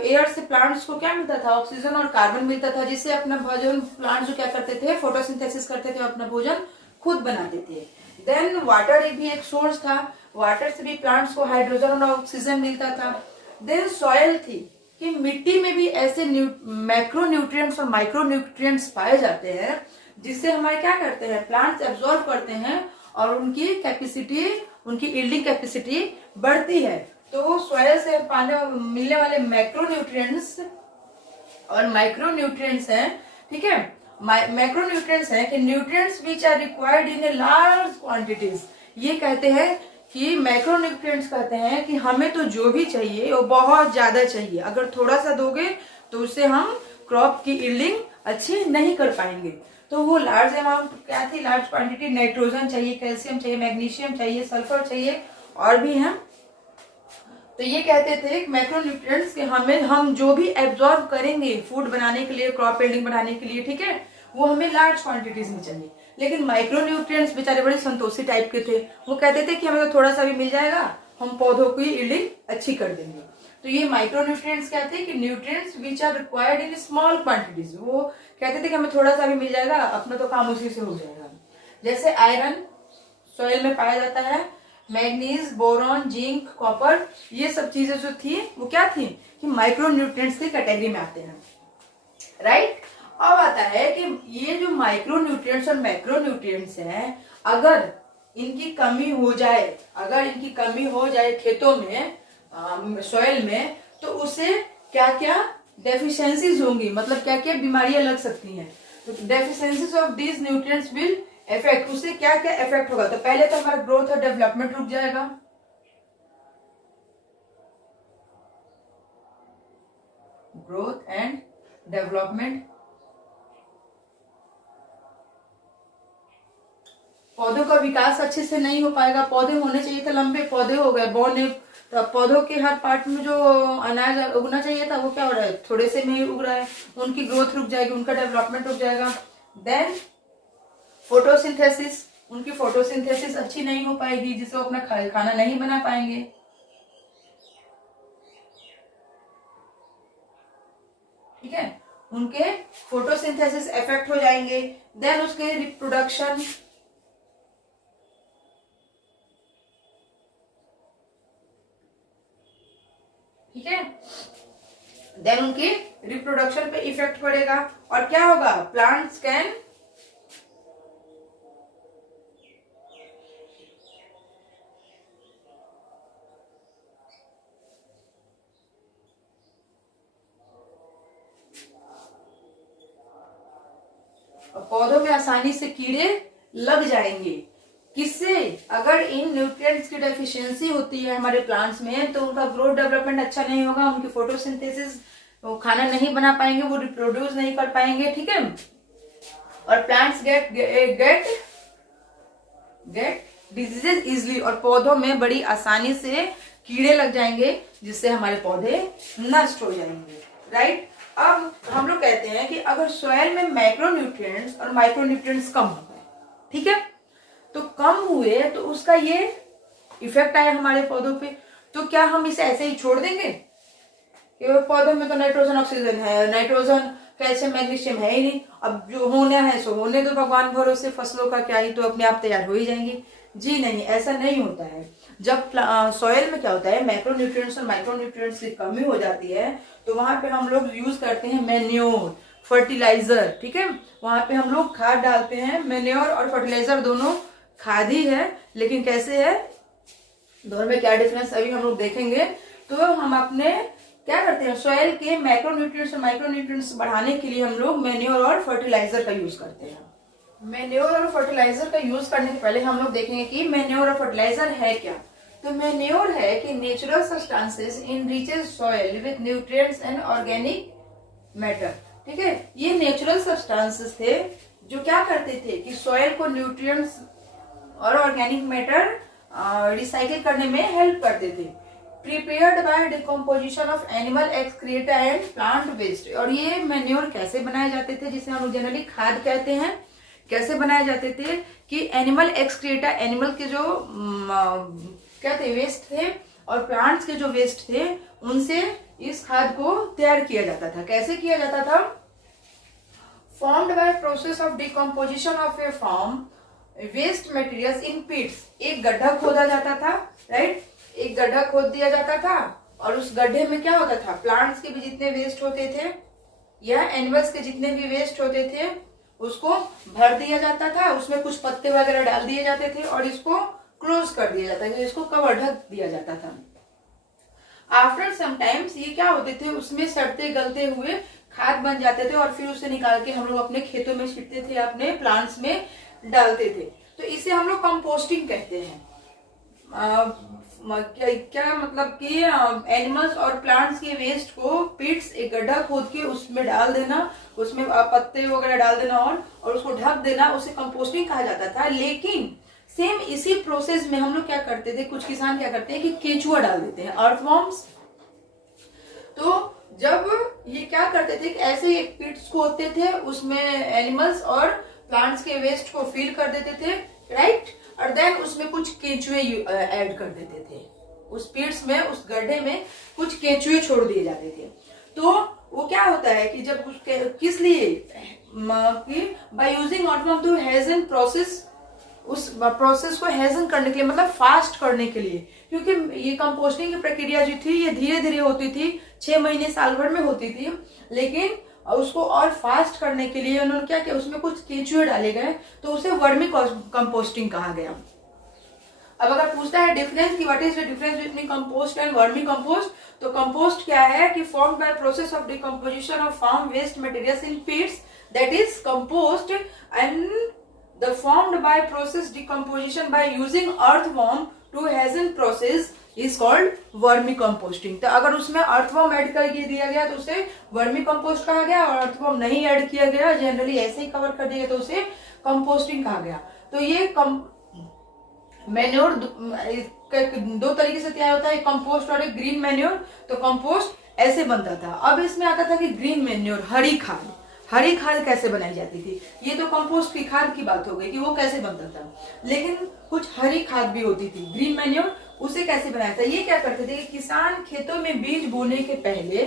एयर से प्लांट्स को क्या मिलता था, ऑक्सीजन और कार्बन मिलता था, जिससे अपना भोजन प्लांट्स जो क्या करते थे, फोटोसिंथेसिस करते थे, अपना भोजन खुद बनाते थे। देन वाटर भी एक सोर्स था, वाटर से भी प्लांट्स को हाइड्रोजन और ऑक्सीजन मिलता था। देन सॉइल थी, कि मिट्टी में भी ऐसे मैक्रो न्यूट्रिएंट्स और माइक्रो न्यूट्रिएंट्स पाए जाते हैं, जिससे हमारे क्या करते हैं, प्लांट्स एब्जॉर्ब करते हैं और उनकी कैपेसिटी, उनकी यील्डिंग कैपेसिटी बढ़ती है। तो सॉइल से मिलने वाले मैक्रो न्यूट्रिएंट्स और माइक्रो न्यूट्रिएंट्स हैं, ठीक है। मैक्रो न्यूट्रिएंट्स हैं कि nutrients which are required in a large quantities. ये कहते हैं कि मैक्रोन्यूट्रिएंट्स कहते हैं कि हमें तो जो भी चाहिए वो बहुत ज्यादा चाहिए, अगर थोड़ा सा दोगे तो उससे हम क्रॉप की यील्डिंग अच्छी नहीं कर पाएंगे। तो वो लार्ज अमाउंट क्या थी, लार्ज क्वांटिटी नाइट्रोजन चाहिए, कैल्शियम चाहिए, मैग्नीशियम चाहिए, सल्फर चाहिए और भी हैं। तो ये कहते थे मैक्रोन्यूट्रिएंट्स कि हम जो भी एब्जॉर्ब करेंगे फूड बनाने के लिए, क्रॉप यील्डिंग बढ़ाने के लिए, ठीक है, वो हमें लार्ज क्वांटिटीज में चाहिए। लेकिन माइक्रोन्यूट्रिएंट्स बेचारे बड़े संतोषी टाइप के थे, वो कहते थे कि हमें तो थोड़ा सा भी मिल जाएगा, हम पौधों की यील्डिंग अच्छी कर देंगे। तो ये माइक्रोन्यूट्रिएंट्स कहते हैं कि nutrients which are required in small quantities. वो कहते थे कि हमें थोड़ा सा भी मिल जाएगा, अपना तो काम उसी से हो जाएगा। जैसे आयरन सॉइल में पाया जाता है, मैग्नीज, बोरॉन, जिंक, कॉपर, ये सब चीजें जो थी वो क्या थी कि माइक्रोन्यूट्रिएंट्स की कैटेगरी में आते हैं, राइट। अब आता है कि ये जो माइक्रोन्यूट्रिएंट्स और मैक्रोन्यूट्रिएंट्स हैं, अगर इनकी कमी हो जाए, अगर इनकी कमी हो जाए खेतों में, सॉइल में, तो उससे क्या क्या डेफिशिएंसीज होंगी, मतलब क्या क्या बीमारियां लग सकती हैं। तो deficiencies of these nutrients will effect, उससे क्या क्या इफेक्ट होगा। तो पहले तो हमारा ग्रोथ और डेवलपमेंट रुक जाएगा, ग्रोथ एंड डेवलपमेंट, पौधों का विकास अच्छे से नहीं हो पाएगा। पौधे होने चाहिए थे लंबे, पौधे हो गए बौने, तो पौधों के हर पार्ट में जो अनाज उगना चाहिए था वो क्या हो रहा है, थोड़े से में ही उग रहा है, उनकी ग्रोथ रुक जाएगी, उनका डेवलपमेंट रुक जाएगा। देन फोटोसिंथेसिस, उनकी फोटोसिंथेसिस अच्छी नहीं हो पाएगी, जिससे वो अपना खाना नहीं बना पाएंगे। ठीक है, उनके फोटोसिंथेसिस इफेक्ट हो जाएंगे। देन उसके रिप्रोडक्शन, ठीक है, देन उनके रिप्रोडक्शन पे इफेक्ट पड़ेगा। और क्या होगा, प्लांट्स कैन पौधों में आसानी से कीड़े लग जाएंगे। किससे, अगर इन न्यूट्रिएंट्स की डेफिशिएंसी होती है हमारे प्लांट्स में, तो उनका ग्रोथ डेवलपमेंट अच्छा नहीं होगा, उनकी फोटोसिंथेसिस, वो खाना नहीं बना पाएंगे, वो रिप्रोड्यूस नहीं कर पाएंगे। ठीक है, और प्लांट्स गेट डिजीजेज इजिली, और पौधों में बड़ी आसानी से कीड़े लग जाएंगे, जिससे हमारे पौधे नष्ट हो जाएंगे, राइट। अब हम लोग कहते हैं कि अगर सॉइल में मैक्रोन्यूट्रिएंट्स और माइक्रोन्यूट्रिएंट्स कम हो गए, ठीक है, तो कम हुए तो उसका ये इफेक्ट आया हमारे पौधों पे, तो क्या हम इसे ऐसे ही छोड़ देंगे कि पौधों में तो नाइट्रोजन ऑक्सीजन है, नाइट्रोजन कैल्शियम मैग्नीशियम है ही नहीं, अब जो होना है सो होने दो, भगवान भरोसे, फसलों का क्या ही, तो अपने आप तैयार हो ही जाएंगी। जी नहीं, ऐसा नहीं होता है। जब सॉइल में क्या होता है, मैक्रोन्यूट्रिएंट्स और माइक्रोन्यूट्रिएंट्स की कमी हो जाती है, तो वहां पे हम लोग यूज करते हैं मैन्योर, फर्टिलाइजर। ठीक है, वहां पे हम लोग खाद डालते हैं। मैन्योर और फर्टिलाइजर दोनों खाद ही है, लेकिन कैसे है, दोनों में क्या डिफरेंस अभी हम लोग देखेंगे। तो हम अपने क्या करते हैं, सॉइल के मैक्रोन्यूट्रिएंट्स और माइक्रोन्यूट्रिएंट्स बढ़ाने के लिए हम लोग मैन्योर और फर्टिलाइजर का यूज करते हैं। मैन्योर और फर्टिलाइजर का यूज करने से पहले हम लोग देखेंगे कि मैन्योर और फर्टिलाइजर है क्या। तो मैन्योर है कि natural substances enriches soil with nutrients and organic matter. ठीक है, ये नेचुरल सब्सटेंसेस थे जो क्या करते थे कि सॉइल को न्यूट्रिएंट्स और ऑर्गेनिक मैटर रिसाइकिल करने में हेल्प करते थे। Prepared by decomposition of animal excreta and plant waste. और ये मैन्योर कैसे बनाए जाते थे, जिसे हम जनरली खाद कहते हैं, कैसे बनाए जाते थे कि एनिमल एक्सक्रीटा, एनिमल के जो क्या थे, वेस्ट थे, और प्लांट्स के जो वेस्ट थे, उनसे इस खाद को तैयार किया जाता था। कैसे किया जाता था, formed by process of decomposition of a farm waste materials in pits. एक गड्ढा खोदा जाता था, राइट, एक गड्ढा खोद दिया जाता था, और उस गड्ढे में क्या होता था, प्लांट्स के भी जितने वेस्ट होते थे या एनिमल्स के जितने भी वेस्ट होते थे उसको भर दिया जाता था, उसमें कुछ पत्ते वगैरह डाल दिए जाते थे, और इसको क्लोज कर दिया जाता था, इसको कवर ढक दिया जाता था। आफ्टर समटाइम्स ये क्या होते थे, उसमें सड़ते गलते हुए खाद बन जाते थे, और फिर उसे निकाल के हम लोग अपने खेतों में छिड़कते थे, अपने प्लांट्स में डालते थे। तो इसे हम लोग कंपोस्टिंग कहते हैं। क्या मतलब कि एनिमल्स और प्लांट्स के वेस्ट को पिट्स, एक गड्ढा खोद के उसमें डाल देना, उसमें पत्ते वगैरह डाल देना और उसको ढक देना, उसे कंपोस्टिंग कहा जाता था। लेकिन सेम इसी प्रोसेस में हम लोग क्या करते थे, कुछ किसान क्या करते हैं कि केचुआ डाल देते हैं, अर्थवॉर्म्स। तो जब ये क्या करते थे कि ऐसे एक पिट्स खोदते थे, उसमें एनिमल्स और प्लांट्स के वेस्ट को फिल कर देते थे, राइट, और देन उसमें कुछ केंचुए ऐड कर देते थे। उस पिट्स में, उस गड्ढे में कुछ केंचुए छोड़ दिए जाते थे। तो वो क्या होता है कि जब किस लिए कि by using earthworm to hasten process, उस प्रोसेस को हेजन करने के लिए, मतलब फास्ट करने के लिए, क्योंकि ये कंपोस्टिंग की प्रक्रिया जो थी ये धीरे धीरे होती थी, 6 महीने साल भर में होती थी, लेकिन उसको और फास्ट करने के लिए उन्होंने क्या किया, उसमें कुछ केंचुए डाले गए, तो उसे वर्मी कंपोस्टिंग कहा गया। अब अगर पूछता है डिफरेंस की what is the difference between compost and vermicompost, तो कंपोस्ट क्या है कि formed by process of decomposition of farm waste materials in pits, that is compost, and the formed by process decomposition by using earthworm to hasten process is called vermicomposting. तो अगर उसमें earthworm add करके दिया गया तो उसे vermi compost कहा गया, और अर्थवॉर्म नहीं ऐड किया गया, जनरली ऐसे ही कवर कर दिया गया, तो उसे कंपोस्टिंग कहा गया। तो ये मैन्योर दो तरीके से तैयार होता है, कंपोस्ट और एक ग्रीन मैन्योर। तो कंपोस्ट ऐसे बनता था। अब इसमें आता था कि ग्रीन मैन्योर, हरी खाद। हरी खाद कैसे बनाई जाती थी, ये तो कंपोस्ट की खाद की बात हो गई कि वो कैसे बनता था, लेकिन कुछ हरी खाद भी होती थी, ग्रीन मैन्योर। उसे कैसे बनाया था, ये क्या करते थे कि किसान खेतों में बीज बोने के पहले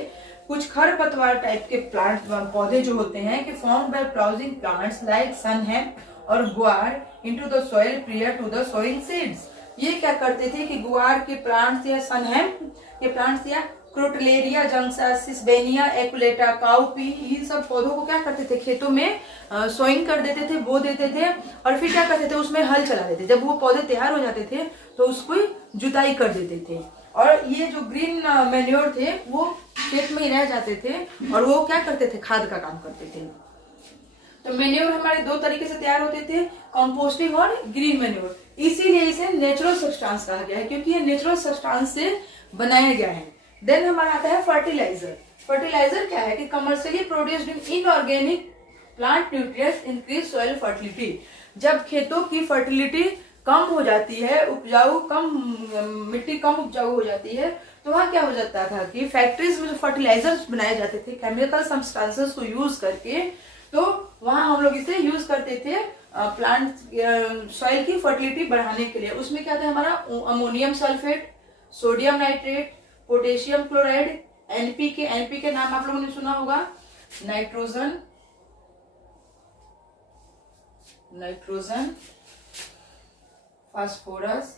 कुछ खरपतवार टाइप के प्लांट, पौधे जो होते हैं कि formed by ploughing plants like sunn hemp और guar into the soil prior to the sowing seeds. ये क्या करते थे कि गुआर के प्लांट्स या सनहेम्प के प्लांट्स या क्रोटलेरिया जंक्सा, सिस्बेनिया एकुलेटा, काउपी, इन सब पौधों को क्या करते थे, खेतों में सोइंग कर देते थे, बो देते थे, और फिर क्या करते थे, उसमें हल चला देते। जब वो पौधे तैयार हो जाते थे तो उसको जुताई कर देते थे, और ये जो ग्रीन मैन्योर थे वो खेत में ही रह जाते थे, और वो क्या करते थे, खाद का काम करते थे। तो मैन्योर हमारे दो तरीके से तैयार होते थे, कंपोस्टिंग और ग्रीन मैन्योर। इसीलिए इसे नेचुरल सब्सटेंस कहा गया है, क्योंकि ये नेचुरल सब्सटेंस से बनाया गया है। देन हमारा आता है फर्टिलाइजर। फर्टिलाइजर क्या है कि commercially produced inorganic plant nutrients increase soil fertility. जब खेतों की फर्टिलिटी कम हो जाती है, उपजाऊ कम, मिट्टी कम उपजाऊ हो जाती है, तो वहाँ क्या हो जाता था कि फैक्ट्रीज में जो फर्टिलाइजर्स बनाए जाते थे केमिकल सब्सटेंसेस को यूज करके, तो वहां हम लोग इसे यूज करते थे प्लांट सॉइल की फर्टिलिटी बढ़ाने के लिए। उसमें क्या था हमारा, ammonium sulphate, sodium nitrate, potassium chloride, NPK. NPK नाम आप लोगों ने सुना होगा, नाइट्रोजन, फास्फोरस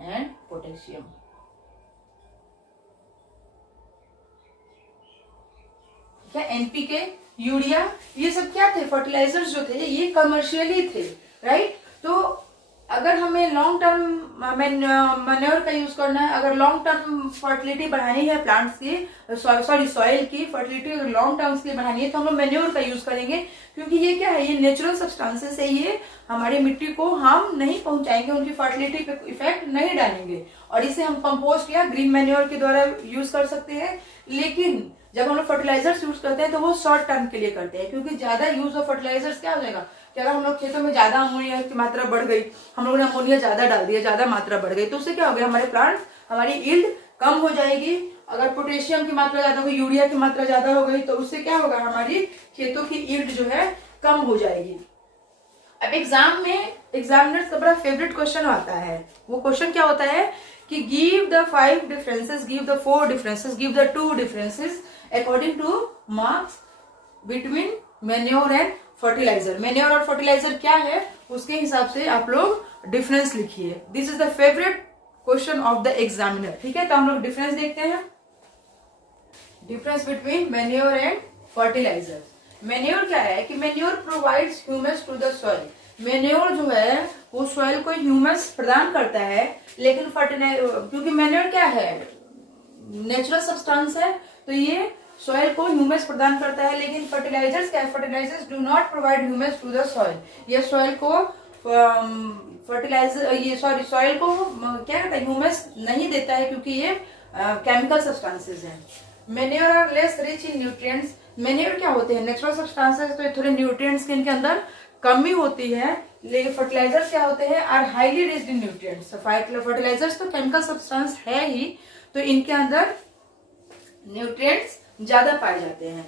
एंड पोटेशियम। क्या एनपीके, यूरिया, ये सब क्या थे, फर्टिलाइजर्स जो थे ये कमर्शियली थे, राइट। तो अगर हमें लॉन्ग टर्म मैन्योर का यूज करना है, अगर लॉन्ग टर्म फर्टिलिटी बढ़ानी है प्लांट्स की, सॉइल की फर्टिलिटी अगर लॉन्ग टर्म के लिए बढ़ानी है, तो हम लोग मैन्योर का यूज करेंगे, क्योंकि ये क्या है, ये नेचुरल सब्सटेंसेस है, ये हमारी मिट्टी को हार्म नहीं पहुंचाएंगे, उनकी फर्टिलिटी पे इफेक्ट नहीं डालेंगे, और इसे हम कंपोस्ट या ग्रीन मैन्योर के द्वारा यूज कर सकते हैं। लेकिन जब हम लोग फर्टिलाइजर्स यूज करते हैं तो वो शॉर्ट टर्म के लिए करते हैं, क्योंकि ज्यादा यूज ऑफ फर्टिलाइजर्स क्या हो जाएगा कि अगर हम लोग खेतों में ज्यादा अमोनिया की मात्रा बढ़ गई, हम लोगों ने अमोनिया ज्यादा डाल दिया, ज्यादा मात्रा बढ़ गई, तो उससे क्या हो गया, हमारे प्लांट, हमारी यील्ड कम हो जाएगी। अगर पोटेशियम की मात्रा ज्यादा हो गई, यूरिया की मात्रा ज्यादा हो गई, तो उससे क्या होगा, हमारी खेतों की यील्ड जो है कम हो जाएगी। अब एग्जाम में एग्जामिनर्स का बड़ा फेवरेट क्वेश्चन आता है, वो क्वेश्चन क्या होता है कि give the 5 differences, give the 4 differences, give the 2 differences according to marks between manure and fertiliser. Manure और फर्टिलाइजर क्या है उसके हिसाब से आप लोग डिफरेंस लिखिए। This is the favourite question of the examiner, ठीक है। तो हम लोग डिफरेंस देखते हैं, difference between manure and fertiliser. Manure क्या है कि manure provides humus to the soil. Manure जो है वो सॉइल को ह्यूमस प्रदान करता है, लेकिन फर्टिलाइजर, क्योंकि मैन्योर क्या है, नेचुरल सब्सटेंस है, तो ये सॉइल को ह्यूमस प्रदान करता है, लेकिन फर्टिलाइजर्स क्या है, fertilisers do not provide humus to the soil. ये सॉइल को फर्टिलाइजर ये सॉइल को क्या करता है, ह्यूमस नहीं देता है, क्योंकि ये केमिकल सब्सटेंसेस हैं। Manure are less rich in nutrients. Manure क्या होते हैं, नेचुरल सब्सटेंसेस, तो थोड़े न्यूट्रिएंट्स की इनके अंदर कमी होती है, लेकिन फर्टिलाइजर्स क्या होते हैं, are highly rich in nutrients. Fertilisers तो केमिकल सब्सटेंस है ही, तो इनके अंदर न्यूट्रिएंट्स ज्यादा पाए जाते हैं।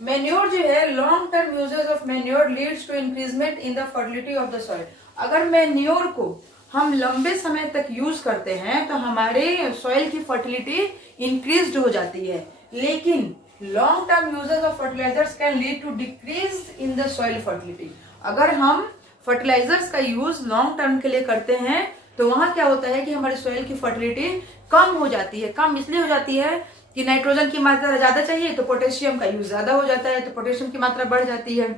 मैन्योर जो है, long term uses of manure leads to increment in the fertility of the soil. अगर मैन्योर को हम लंबे समय तक यूज करते हैं तो हमारे सॉइल की फर्टिलिटी इंक्रीज हो जाती है, लेकिन long term uses of fertilizers can lead to decrease in the soil fertility. अगर हम फर्टिलाइजर्स का यूज लॉन्ग टर्म के लिए करते हैं तो वहां क्या होता है कि हमारे सॉइल की फर्टिलिटी कम हो जाती है। कम इसलिए हो जाती है कि नाइट्रोजन की मात्रा ज्यादा चाहिए तो पोटेशियम का यूज ज्यादा हो जाता है, तो पोटेशियम की मात्रा बढ़ जाती है।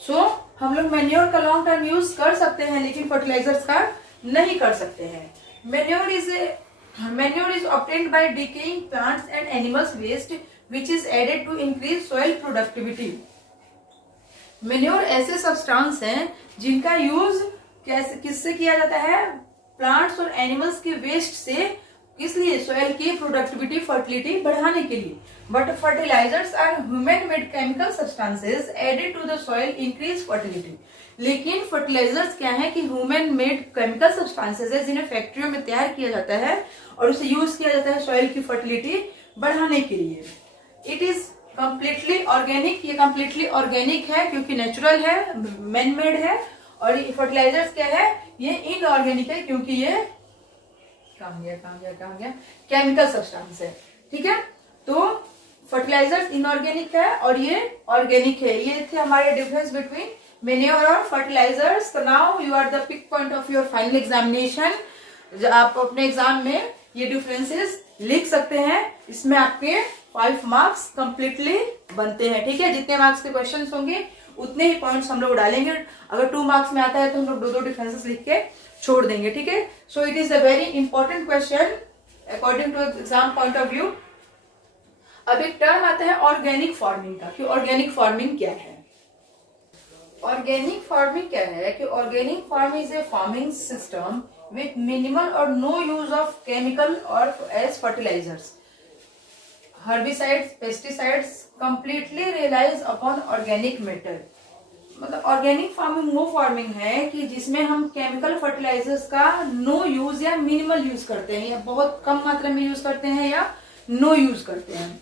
सो हम लोग मैन्योर का लॉन्ग टर्म यूज कर सकते हैं, लेकिन फर्टिलाइजर्स का नहीं कर सकते हैं। Manure is obtained by decaying plants and animals waste which is added to increase soil productivity. Manure ऐसे सब्सटेंस हैं जिनका यूज किससे किया जाता है, प्लांट्स और एनिमल्स के वेस्ट से, इसलिए सॉइल की प्रोडक्टिविटी फर्टिलिटी बढ़ाने के लिए। But fertilizers are human made chemical substances added to the soil increase fertility. लेकिन फर्टिलाइजर्स क्या है कि ह्यूमन मेड केमिकल सब्सटेंसेस है जिन्हें फैक्ट्रियों में तैयार किया जाता है और उसे यूज किया जाता है सॉइल की फर्टिलिटी बढ़ाने के लिए। It is completely organic. ये कंप्लीटली ऑर्गेनिक है क्योंकि नेचुरल है, मैन मेड है। और ये फर्टिलाइजर्स क्या है, ये इनऑर्गेनिक है क्योंकि ये केमिकल सब्सटेंस है। ठीक है, तो फर्टिलाइजर्स इनऑर्गेनिक है और ये ऑर्गेनिक है। ये थे हमारे डिफरेंस बिटवीन मैन्योर और fertilizers. Now you are the pick point of your final examination. आप अपने एग्जाम में ये डिफरेंसेस लिख सकते हैं। इसमें आपके 5 मार्क्स कंप्लीटली बनते हैं। ठीक है, जितने मार्क्स के क्वेश्चन होंगे उतने ही पॉइंट्स हम लोग डालेंगे। अगर 2 मार्क्स में आता है तो हम लोग 2 डिफरेंसेस लिख के छोड़ देंगे। ठीक है, so it is a very important question according to exam point of view. अब एक टर्म आता है ऑर्गेनिक फार्मिंग का, कि ऑर्गेनिक फार्मिंग क्या है। ऑर्गेनिक फार्मिंग क्या है कि organic farming is a farming system with minimal or no use of chemical or as fertilizers, herbicides, pesticides, completely relies upon organic matter। मतलब ऑर्गेनिक फार्मिंग वो farming है कि जिसमें हम केमिकल फर्टिलाइजर्स का नो यूज या मिनिमल यूज करते हैं, या बहुत कम मात्रा में यूज करते हैं, या नो यूज करते हैं।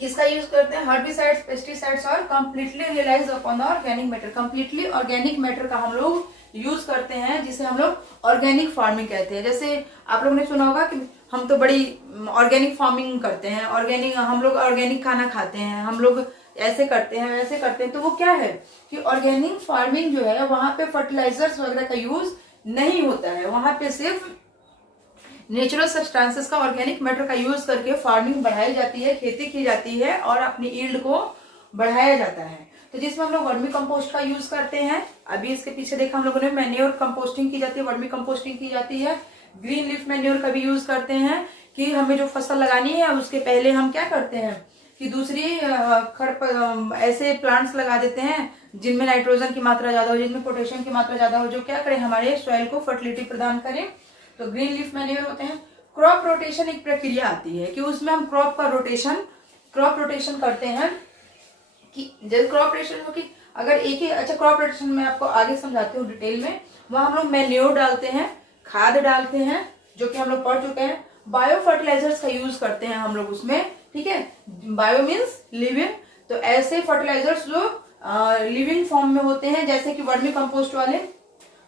किसका यूज करते हैं, हर्बिसाइड्स, पेस्टिसाइड्स, और completely relies upon organic matter. Completely organic matter का हम लोग यूज करते हैं, जिसे हम लोग ऑर्गेनिक फार्मिंग कहते हैं। जैसे आप लोगों ने सुना होगा कि हम तो बड़ी ऑर्गेनिक फार्मिंग करते हैं, ऑर्गेनिक, हम लोग ऑर्गेनिक खाना खाते हैं, हम लोग ऐसे करते हैं वैसे करते हैं। तो वो क्या है कि ऑर्गेनिक फार्मिंग जो है वहां पे फर्टिलाइजर्स वगैरह का यूज नहीं होता है। वहां पे सिर्फ नेचुरल सब्सटेंसेस का, ऑर्गेनिक मैटर का यूज करके फार्मिंग बढ़ाई जाती है, खेती की जाती है और अपनी ईल्ड को बढ़ाया जाता है। तो जिसमें हम लोग वर्मी कंपोस्ट का यूज करते हैं। अभी इसके पीछे देखा हम लोगों ने, मैन्योर कंपोस्टिंग की जाती है, वर्मी कंपोस्टिंग की जाती है। ग्रीन लीफ मैन्योर का भी यूज करते हैं कि हमें जो फसल लगानी है उसके पहले हम क्या करते हैं कि दूसरी ऐसे प्लांट्स लगा देते हैं जिनमें नाइट्रोजन की मात्रा ज्यादा हो, जिनमें पोटेशियम की मात्रा ज्यादा हो, जो क्या करें, हमारे सॉइल को फर्टिलिटी प्रदान करें। तो ग्रीन लीफ मैन्योर होते हैं। क्रॉप रोटेशन एक प्रक्रिया आती है कि उसमें हम क्रॉप रोटेशन करते हैं। कि जब क्रॉप रोटेशन हो कि अगर एक ही, अच्छा क्रॉप रोटेशन में आपको आगे समझाती हूँ डिटेल में। वहां हम लोग मैन्योर डालते हैं, खाद डालते हैं, जो कि हम लोग पढ़ चुके हैं। बायो फर्टिलाइजर्स का यूज करते हैं हम लोग उसमें। ठीक है, बायो मीन्स लिविंग। तो ऐसे फर्टिलाइजर्स जो लिविंग फॉर्म में होते हैं, जैसे कि वर्मी कंपोस्ट वाले।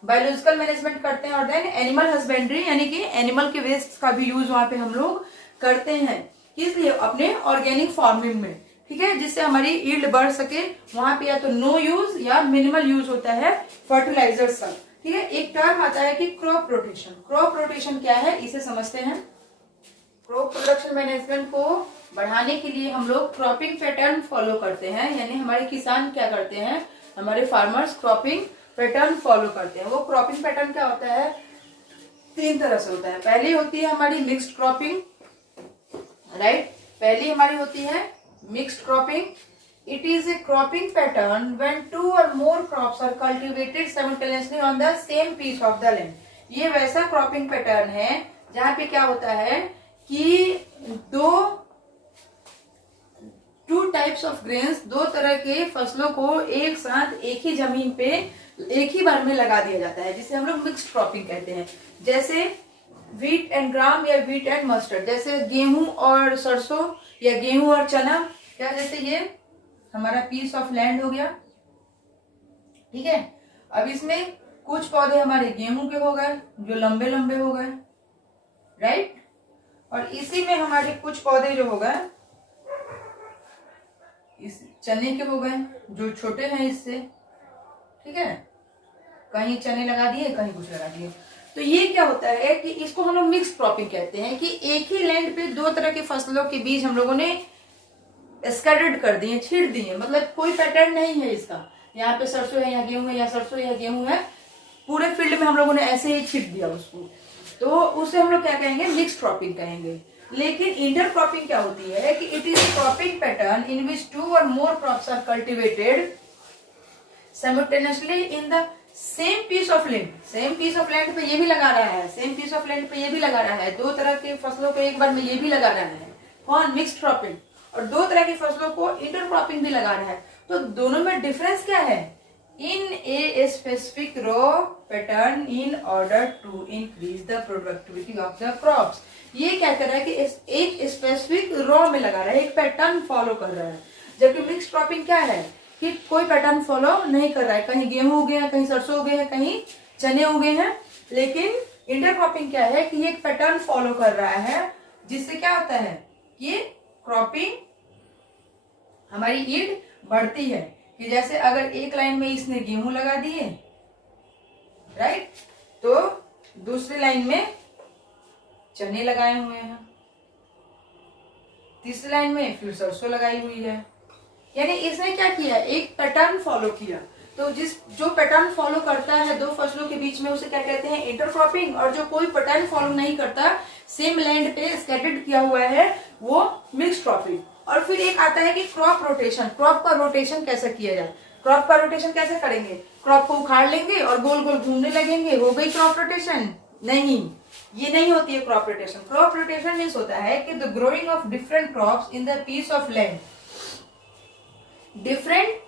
बायोलॉजिकल मैनेजमेंट करते हैं। और देन एनिमल हस्बेंड्री, यानी कि एनिमल के वेस्ट का भी यूज वहां पे हम लोग करते हैं। इसलिए अपने ऑर्गेनिक फार्मिंग में, ठीक है, जिससे हमारी ईल्ड बढ़ सके। वहां पे या तो नो यूज या मिनिमल यूज होता है फर्टिलाइजर्स का। ठीक है, एक टर्म आता है कि क्रॉप रोटेशन। क्रॉप रोटेशन क्या है, इसे समझते हैं। क्रॉप प्रोडक्शन मैनेजमेंट को बढ़ाने के लिए हम लोग क्रॉपिंग पैटर्न फॉलो करते हैं। यानी हमारे किसान क्या करते हैं, हमारे फार्मर्स क्रॉपिंग पैटर्न फॉलो करते हैं। वो क्रॉपिंग पैटर्न क्या होता है, 3 तरह से होता है। पहली होती है हमारी मिक्स्ड क्रॉपिंग, राइट। पहली हमारी होती है mixed cropping. It is a cropping pattern when 2 or more crops are cultivated simultaneously on the same piece of the land। ये वैसा क्रॉपिंग पैटर्न है जहाँ पे क्या होता है कि टू टाइप्स ऑफ ग्रेन्स, दो तरह के फसलों को एक साथ एक ही जमीन पे एक ही बार में लगा दिया जाता है, जिसे हम लोग मिक्स्ड क्रॉपिंग कहते हैं। जैसे व्हीट एंड ग्राम या व्हीट एंड मस्टर्ड, जैसे गेहूं और सरसों या गेहूं और चना, क्या जैसे ये हमारा पीस ऑफ लैंड हो गया, ठीक है। अब इसमें कुछ पौधे हमारे गेहूं के हो गए जो लंबे लंबे हो गए, राइट, और इसी में हमारे कुछ पौधे जो हो गए इस चने के हो गए जो छोटे हैं इससे, ठीक है। कहीं चने लगा दिए, कहीं कुछ लगा दिए। तो ये क्या होता है कि इसको हम लोग मिक्स क्रॉपिंग कहते हैं, कि एक ही लैंड पे दो तरह के फसलों के बीज हम लोगों ने स्कैटर्ड कर दिए, छीड़ दिए, मतलब कोई पैटर्न नहीं है इसका, यहाँ पे सरसों है, यहाँ गेहूं है, यहाँ सरसों है, गेहूं है, पूरे फील्ड में हम लोगों ने ऐसे ही छीट दिया उसको, तो उसे हम लोग क्या कहेंगे, मिक्स क्रॉपिंग कहेंगे। लेकिन इंटर क्रॉपिंग क्या होती है कि it is cropping pattern in which 2 or more crops are cultivated simultaneously in the same piece of land. Same piece of land पे ये भी लगा रहा है, सेम पीस ऑफ लैंड पे ये भी लगा रहा है, दो तरह के फसलों को एक बार में ये भी लगा रहा है, कौन, मिक्स्ड क्रॉपिंग, और दो तरह की फसलों को इंटर क्रॉपिंग भी लगा रहा है। तो दोनों में डिफरेंस क्या है, in a specific row pattern in order to increase the productivity of the crops. ये क्या कर रहा है कि एक स्पेसिफिक रॉ में लगा रहा है, एक पैटर्न फॉलो कर रहा है, जबकि मिक्स क्रॉपिंग क्या है कि कोई पैटर्न फॉलो नहीं कर रहा है, कहीं गेहूं उगे हैं, कहीं सरसों उगे हैं, कहीं चने उगे हैं। लेकिन इंटर क्रॉपिंग क्या है कि एक पैटर्न फॉलो कर रहा है, जिससे क्या होता है कि क्रॉपिंग हमारी ईल्ड बढ़ती है। कि जैसे अगर एक लाइन में इसने गेहूं लगा दिए, राइट, तो दूसरी लाइन में चने लगाए हुए हैं, तीसरी लाइन में फिर सरसों लगाई हुई है, यानी इसने क्या किया, एक पैटर्न फॉलो किया। तो जो पैटर्न फॉलो करता है दो फसलों के बीच में, उसे क्या कहते हैं, इंटरक्रॉपिंग। और जो कोई पैटर्न फॉलो नहीं करता, सेम लैंड पे स्कैटर्ड किया हुआ है, वो मिक्स क्रॉपिंग। और फिर एक आता है कि क्रॉप रोटेशन। क्रॉप का रोटेशन कैसे किया जाए, क्रॉप का रोटेशन कैसे करेंगे, क्रॉप को उखाड़ लेंगे और गोल गोल घूमने लगेंगे, हो गई क्रॉप रोटेशन? नहीं, ये नहीं होती है crop rotation. Crop rotation means होता है कि the growing of different crops in the piece of land. Different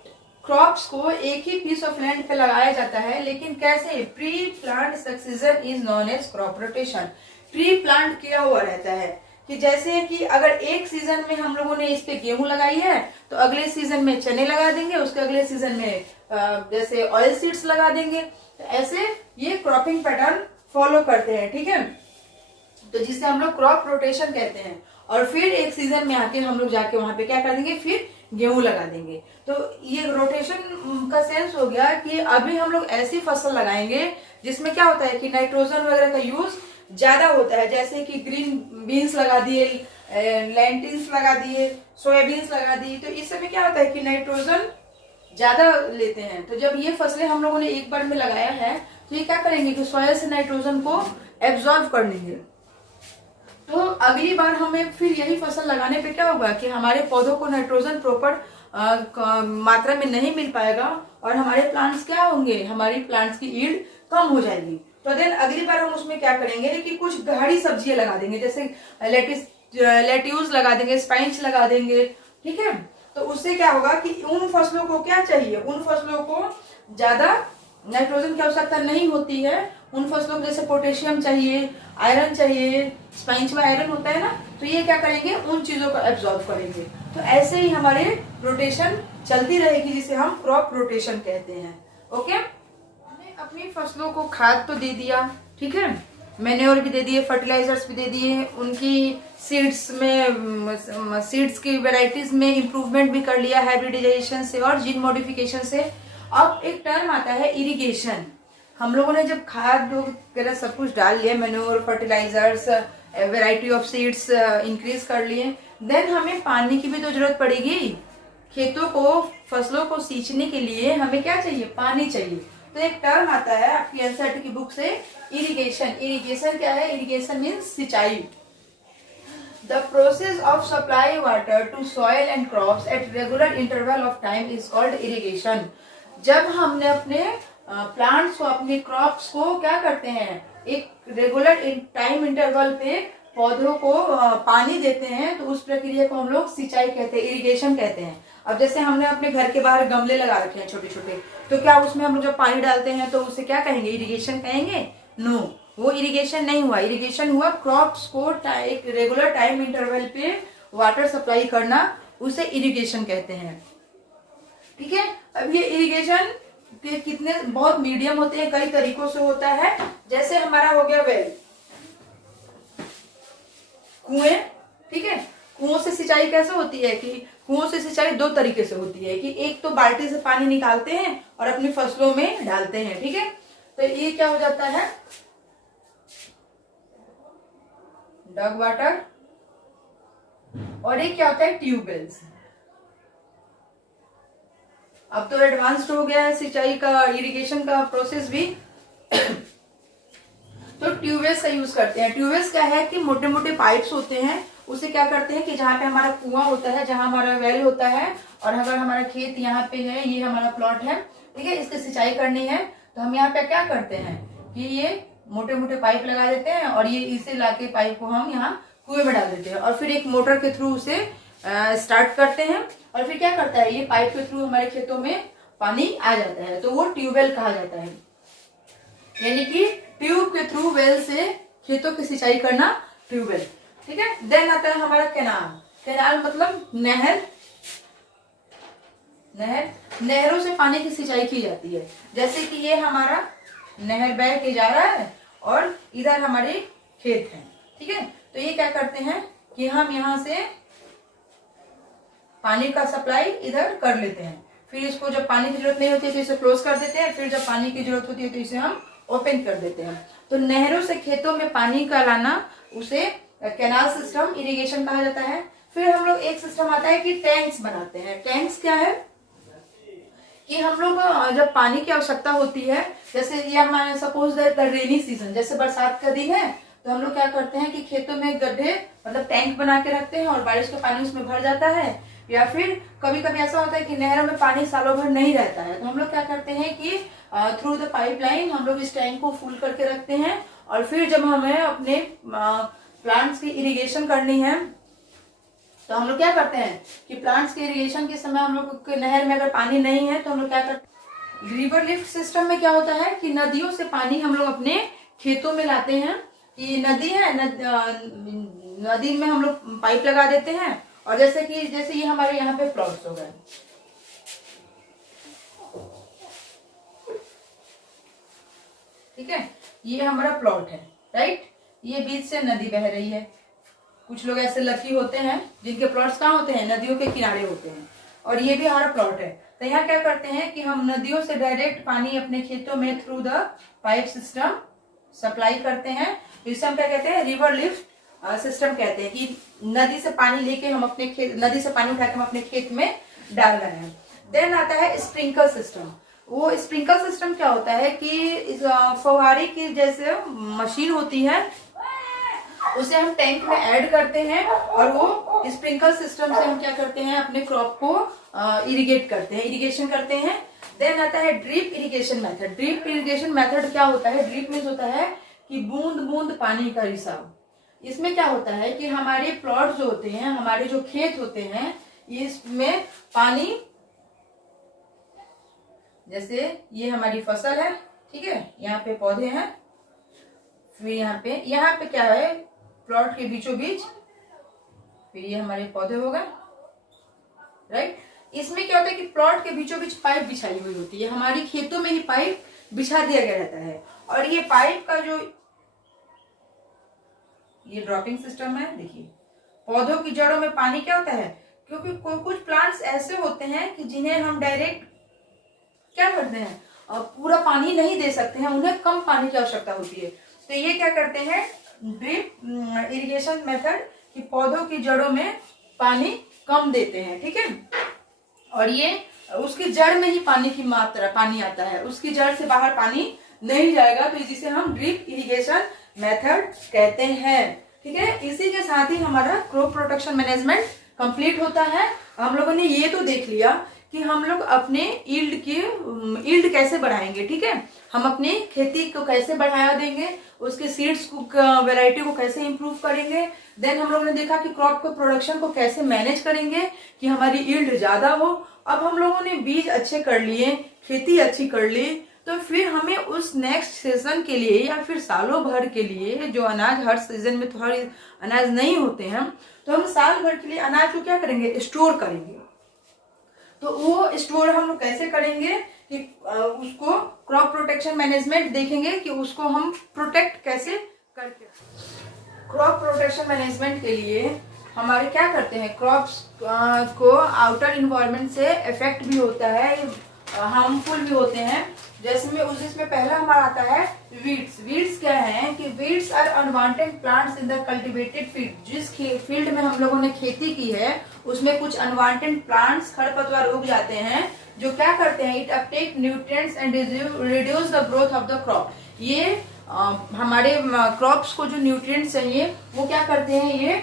crops को एक ही पीस ऑफ लैंड पे लगाया जाता है, लेकिन कैसे, pre plant succession is known as crop rotation. Pre plant किया हुआ रहता है, कि जैसे कि अगर एक सीजन में हम लोगों ने इस पे गेहूं लगाई है, तो अगले सीजन में चने लगा देंगे, उसके अगले सीजन में जैसे ऑयल सीड्स लगा देंगे। तो ऐसे ये क्रॉपिंग पैटर्न फॉलो करते हैं, ठीक है। तो जिसे हम लोग क्रॉप रोटेशन कहते हैं। और फिर एक सीजन में आके हम लोग जाके वहां पे क्या कर देंगे, फिर गेहूं लगा देंगे। तो ये रोटेशन का सेंस हो गया कि अभी हम लोग ऐसी फसल लगाएंगे जिसमें क्या होता है कि नाइट्रोजन वगैरह का यूज ज्यादा होता है, जैसे कि ग्रीन बीन्स लगा दिए, लेंटिल्स लगा दिए, सोयाबीन्स लगा दी। तो इस समय क्या होता है कि नाइट्रोजन ज्यादा लेते हैं। तो जब ये फसलें हम लोगों ने एक बार में लगाया है, तो ये क्या करेंगे कि सॉइल से नाइट्रोजन को एब्जॉर्ब कर लेंगे। तो अगली बार हमें फिर यही फसल लगाने पे क्या होगा कि हमारे पौधों को नाइट्रोजन प्रॉपर मात्रा में नहीं मिल पाएगा, और हमारे प्लांट्स क्या होंगे, हमारी प्लांट्स की ईल्ड कम हो जाएगी। तो देन अगली बार हम उसमें क्या करेंगे कि कुछ गहरी सब्जियां लगा देंगे, जैसे लेट्यूस लगा देंगे, स्पाइन्स लगा देंगे, ठीक है। तो उससे क्या होगा कि उन फसलों को क्या चाहिए, उन फसलों को ज्यादा नाइट्रोजन की आवश्यकता नहीं होती है। उन फसलों को जैसे पोटेशियम चाहिए, आयरन चाहिए, स्पाइन्स में आयरन होता है ना, तो ये क्या करेंगे, उन चीजों को एब्जॉर्ब करेंगे। तो ऐसे ही हमारे रोटेशन चलती रहेगी, जिसे हम क्रॉप रोटेशन कहते हैं। ओके, हमने अपनी फसलों को खाद तो दे दिया, ठीक है, मैन्योर भी दे दिए, फर्टिलाइजर्स भी दे दिए, उनकी सीड्स की वेराइटीज में इंप्रूवमेंट भी कर लिया हाइब्रिडाइजेशन से और जीन मॉडिफिकेशन से। अब एक टर्म आता है इरिगेशन। हम लोगों ने जब खाद वगैरह सब कुछ डाल लिया, manure, fertilizers, variety of seeds increase कर लिए, देन हमें पानी की भी तो जरूरत पड़ेगी। खेतों को, फसलों को सींचने के लिए हमें क्या चाहिए, पानी चाहिए। तो एक टर्म आता है आपकी एनसीईआरटी की बुक से, इरिगेशन। इरिगेशन क्या है, इरिगेशन मीन्स सिंचाई। The process of supply water to soil and crops at regular interval of time is called irrigation. जब हमने अपने प्लांट्स को, अपने क्रॉप्स को क्या करते हैं, एक रेगुलर टाइम इंटरवल पे पौधों को पानी देते हैं, तो उस प्रक्रिया को हम लोग सिंचाई कहते हैं, इरिगेशन कहते हैं. अब जैसे हमने अपने घर के बाहर गमले लगा रखे हैं छोटे छोटे, तो क्या उसमें हम लोग जब पानी डालते हैं तो उसे क्या कहेंगे, इरिगेशन कहेंगे? नो, वो इरिगेशन नहीं हुआ. इरिगेशन हुआ क्रॉप्स को एक रेगुलर टाइम इंटरवल पे वाटर सप्लाई करना, उसे इरिगेशन कहते हैं. ठीक है. अब ये इरिगेशन के कितने बहुत मीडियम होते हैं, कई तरीकों से होता है. जैसे हमारा हो गया वेल, कुएं. ठीक है. कुओं से सिंचाई कैसे होती है कि कुओं से सिंचाई दो तरीके से होती है कि एक तो बाल्टी से पानी निकालते हैं और अपनी फसलों में डालते हैं. ठीक है. तो ये क्या हो जाता है, डग वाटर. और एक क्या होता है, ट्यूबवेल्स. अब तो एडवांस्ड हो गया है सिंचाई का, इरिगेशन का प्रोसेस भी. तो ट्यूबवेल्स का यूज करते हैं. ट्यूबवेल्स क्या है कि मोटे मोटे पाइप्स होते हैं, उसे क्या करते हैं कि जहाँ पे हमारा कुआं होता है, जहाँ हमारा वेल होता है, और अगर हमारा खेत यहाँ पे है, ये हमारा प्लॉट है, ठीक है, इसकी सिंचाई करनी है, तो हम यहाँ पे क्या करते हैं कि ये मोटे मोटे पाइप लगा देते हैं और ये इसे लाके पाइप को हम यहाँ कुएं में डाल देते हैं और फिर एक मोटर के थ्रू उसे स्टार्ट करते हैं और फिर क्या करता है, ये पाइप के थ्रू हमारे खेतों में पानी आ जाता है, तो वो ट्यूबवेल कहा जाता है. यानी कि ट्यूब के थ्रू वेल से खेतों की सिंचाई करना, ट्यूबवेल. ठीक है. देन आता है हमारा कैनाल. कैनाल मतलब नहर. नहरों से पानी की सिंचाई की जाती है. जैसे कि ये हमारा नहर बह के जा रहा है और इधर हमारे खेत हैं. ठीक है. तो ये क्या करते हैं कि हम यहाँ से पानी का सप्लाई इधर कर लेते हैं, फिर इसको जब पानी की जरूरत नहीं होती है तो इसे क्लोज कर देते हैं, फिर जब पानी की जरूरत होती है तो इसे हम ओपन कर देते हैं. तो नहरों से खेतों में पानी का लाना, उसे कैनाल सिस्टम, इरिगेशन कहा जाता है. फिर हम लोग एक सिस्टम आता है कि टैंक्स बनाते हैं. टैंक्स क्या है कि हम लोग जब पानी की आवश्यकता होती है, जैसे ये हमारे suppose that the rainy season, जैसे बरसात का दिन है, तो हम लोग क्या करते हैं कि खेतों में गड्ढे मतलब टैंक बना के रखते हैं और बारिश का पानी उसमें भर जाता है. या फिर कभी कभी ऐसा होता है कि नहरों में पानी सालों भर नहीं रहता है, तो हम लोग क्या करते हैं कि थ्रू द पाइपलाइन हम लोग इस टैंक को फुल करके रखते हैं और फिर जब हमें अपने प्लांट्स की इरिगेशन करनी है, तो हम लोग क्या करते हैं कि प्लांट्स के इरिगेशन के समय हम लोग नहर में अगर पानी नहीं है तो हम लोग क्या करते हैं, रिवर लिफ्ट सिस्टम में क्या होता है कि नदियों से पानी हम लोग अपने खेतों में लाते हैं. कि नदी है, नदी में हम लोग पाइप लगा देते हैं और जैसे ये हमारे यहाँ पे प्लॉट्स हो गए. ठीक है. ये हमारा प्लॉट है, राइट. ये बीच से नदी बह रही है. कुछ लोग ऐसे लकी होते हैं जिनके प्लॉट्स कहाँ होते हैं, नदियों के किनारे होते हैं. और ये भी हमारा प्लॉट है. तो यहाँ क्या करते हैं कि हम नदियों से डायरेक्ट पानी अपने खेतों में through the pipe system supply करते हैं. इसे हम क्या कहते हैं, रिवर लिफ्ट सिस्टम कहते हैं कि नदी से पानी लेके हम अपने खेत, नदी से पानी उठा के हम अपने खेत में डाल रहे हैं. देन आता है स्प्रिंकल सिस्टम. वो स्प्रिंकल सिस्टम क्या होता है कि फव्वारे की जैसे मशीन होती है, उसे हम टैंक में ऐड करते हैं और वो स्प्रिंकल सिस्टम से हम क्या करते हैं, अपने क्रॉप को इरिगेट करते हैं, इरिगेशन करते हैं. देन आता है drip irrigation method. Drip irrigation method क्या होता है, ड्रिप मीन्स होता है कि बूंद बूंद पानी का रिसाव. इसमें क्या होता है कि हमारे प्लॉट जो होते हैं, हमारे जो खेत होते हैं, इसमें पानी, जैसे ये हमारी फसल है, ठीक है, यहाँ पे पौधे हैं, फिर यहाँ पे क्या है, प्लॉट के बीचों बीच, फिर ये हमारे पौधे हो गए, राइट. इसमें क्या होता है कि प्लॉट के बीचों बीच पाइप बिछाई हुई होती है, हमारी खेतों में ही पाइप बिछा दिया गया रहता है. और ये पाइप का जो ये ड्रॉपिंग सिस्टम है, देखिए पौधों की जड़ों में पानी क्या होता है, क्योंकि कुछ प्लांट्स ऐसे होते हैं कि जिन्हें हम डायरेक्ट क्या करते हैं, पूरा पानी नहीं दे सकते हैं, उन्हें कम पानी की आवश्यकता होती है. तो ये क्या करते हैं, ड्रिप इरिगेशन मेथड, कि पौधों की जड़ों में पानी कम देते हैं. ठीक है. और ये उसकी जड़ में ही पानी की मात्रा, पानी आता है, उसकी जड़ से बाहर पानी नहीं जाएगा, तो जिसे हम ड्रिप इरिगेशन मेथड कहते हैं. ठीक है, इसी के साथ ही हमारा क्रॉप प्रोटेक्शन मैनेजमेंट कंप्लीट होता है। हम लोगों ने ये तो देख लिया कि हम लोग अपने ईल्ड कैसे बढ़ाएंगे। ठीक है, हम अपनी खेती को कैसे बढ़ाया देंगे, उसके सीड्स को वैरायटी को कैसे इंप्रूव करेंगे। देन हम लोगों ने देखा कि क्रॉप को प्रोडक्शन को कैसे मैनेज करेंगे कि हमारी ईल्ड ज्यादा हो। अब हम लोगों ने बीज अच्छे कर लिए, खेती अच्छी कर ली, तो फिर हमें उस नेक्स्ट सीजन के लिए या फिर सालों भर के लिए, जो अनाज हर सीजन में थोड़ी अनाज नहीं होते हैं, तो हम साल भर के लिए अनाज को क्या करेंगे, स्टोर करेंगे। तो वो स्टोर हम लोग कैसे करेंगे कि उसको क्रॉप प्रोटेक्शन मैनेजमेंट देखेंगे कि उसको हम प्रोटेक्ट कैसे करके। क्रॉप प्रोटेक्शन मैनेजमेंट के लिए हमारे क्या करते हैं, क्रॉप्स को आउटर इन्वायरमेंट से इफेक्ट भी होता है, हार्मफुल भी होते हैं। जैसे में उसमें पहला हमारा आता है वीड्स। वीड्स क्या है कि weeds are unwanted plants in the cultivated field. जिस फील्ड में हम लोगों ने खेती की है उसमें कुछ अनवांटेड प्लांट्स, खरपतवार उग जाते हैं, जो क्या करते हैं, it Uptake nutrients and reduce the growth of the crop. ये हमारे क्रॉप्स को जो न्यूट्रिएंट्स चाहिए वो क्या करते हैं, ये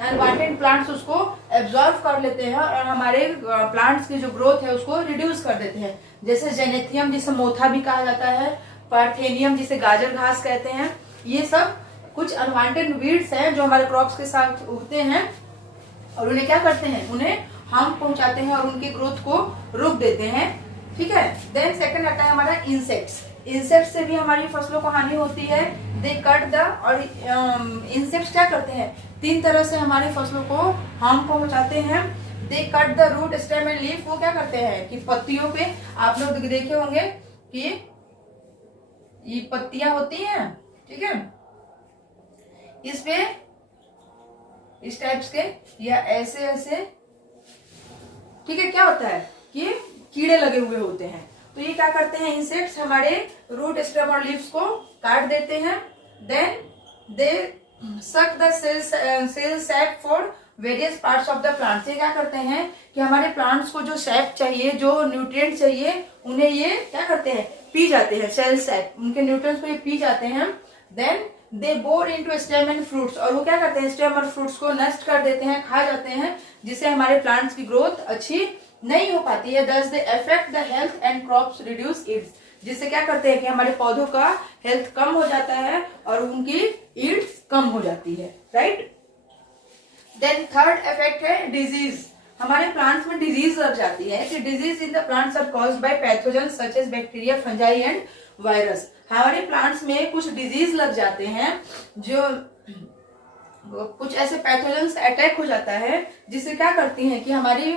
अनवांटेड प्लांट्स उसको एब्जॉर्व कर लेते हैं और हमारे प्लांट्स की जो ग्रोथ है उसको रिड्यूस कर देते हैं। जैसे जेनेथियम, जिसे मोथा भी कहा जाता है, पार्थेनियम जिसे गाजर घास कहते हैं, ये सब कुछ अनवांटेड वीड्स हैं जो हमारे क्रॉप्स के साथ उगते हैं और उन्हें क्या करते हैं, उन्हें हार्म पहुंचाते हैं और उनकी ग्रोथ को रोक देते हैं। ठीक है, देन सेकंड आता है हमारा इंसेक्ट्स। इंसेक्ट से भी हमारी फसलों को हानि होती है। दे कट द, और इंसेक्ट्स क्या करते हैं, 3 तरह से हमारी फसलों को हार्म पहुंचाते हैं। They cut the root, stem and leaf. वो क्या करते हैं कि पत्तियों पे, आप लोग देखे होंगे कि ये पत्तियां होती हैं, ठीक है, इस पे इस टाइप्स के या ऐसे ऐसे, ठीक है, क्या होता है कि कीड़े लगे हुए होते हैं। तो ये क्या करते हैं, इंसेक्ट्स हमारे रूट, स्टेम और लीव्स को काट देते हैं। Then they suck the cell sap for various parts of the plant. ये क्या करते हैं कि हमारे प्लांट्स को जो सैप चाहिए, जो न्यूट्रिएंट चाहिए, उन्हें ये क्या करते हैं, पी जाते हैं। सेल सैप, उनके न्यूट्रिएंट्स को ये पी जाते हैं। Then they bore into stem and fruits, और वो क्या करते हैं, स्टेम और फ्रूट्स को नष्ट कर देते हैं, खा जाते हैं, जिससे हमारे प्लांट्स की ग्रोथ अच्छी नहीं हो पाती है। दस they affect the health and crops reduce yields, जिससे क्या करते हैं कि हमारे पौधों का हेल्थ कम हो जाता है और उनकी ईल्ड्स कम हो जाती है। राइट। देन थर्ड इफेक्ट है डिजीज। हमारे प्लांट्स में डिजीज लग जाती है कि disease in the plants are caused by pathogen such as bacteria, fungi and virus. हमारे प्लांट्स में कुछ डिजीज लग जाते हैं, जो कुछ ऐसे पैथोजन अटैक हो जाता है, जिससे क्या करती हैं कि हमारी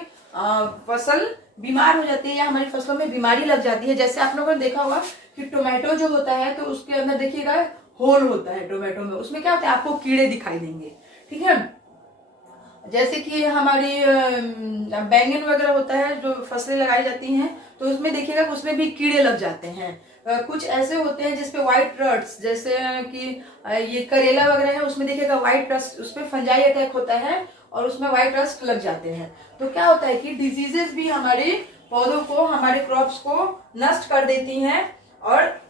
फसल बीमार हो जाती है या हमारी फसलों में बीमारी लग जाती है। जैसे आप लोगों ने देखा होगा कि टोमेटो जो होता है तो उसके अंदर देखिएगा होल होता है टोमेटो में, उसमें क्या होता है, आपको कीड़े दिखाई देंगे। ठीक है, जैसे कि हमारी बैंगन वगैरह होता है, जो फसलें लगाई जाती हैं, तो उसमें देखिएगा उसमें भी कीड़े लग जाते हैं। कुछ ऐसे होते हैं जिसपे व्हाइट रट्स, जैसे कि ये करेला वगैरह है, उसमें देखिएगा व्हाइट रस्ट, उसपे फंजाई अटैक होता है और उसमें व्हाइट रस्ट लग जाते हैं। तो क्या होता है कि डिजीजेस भी हमारे पौधों को, हमारे क्रॉप्स को नष्ट कर देती हैं और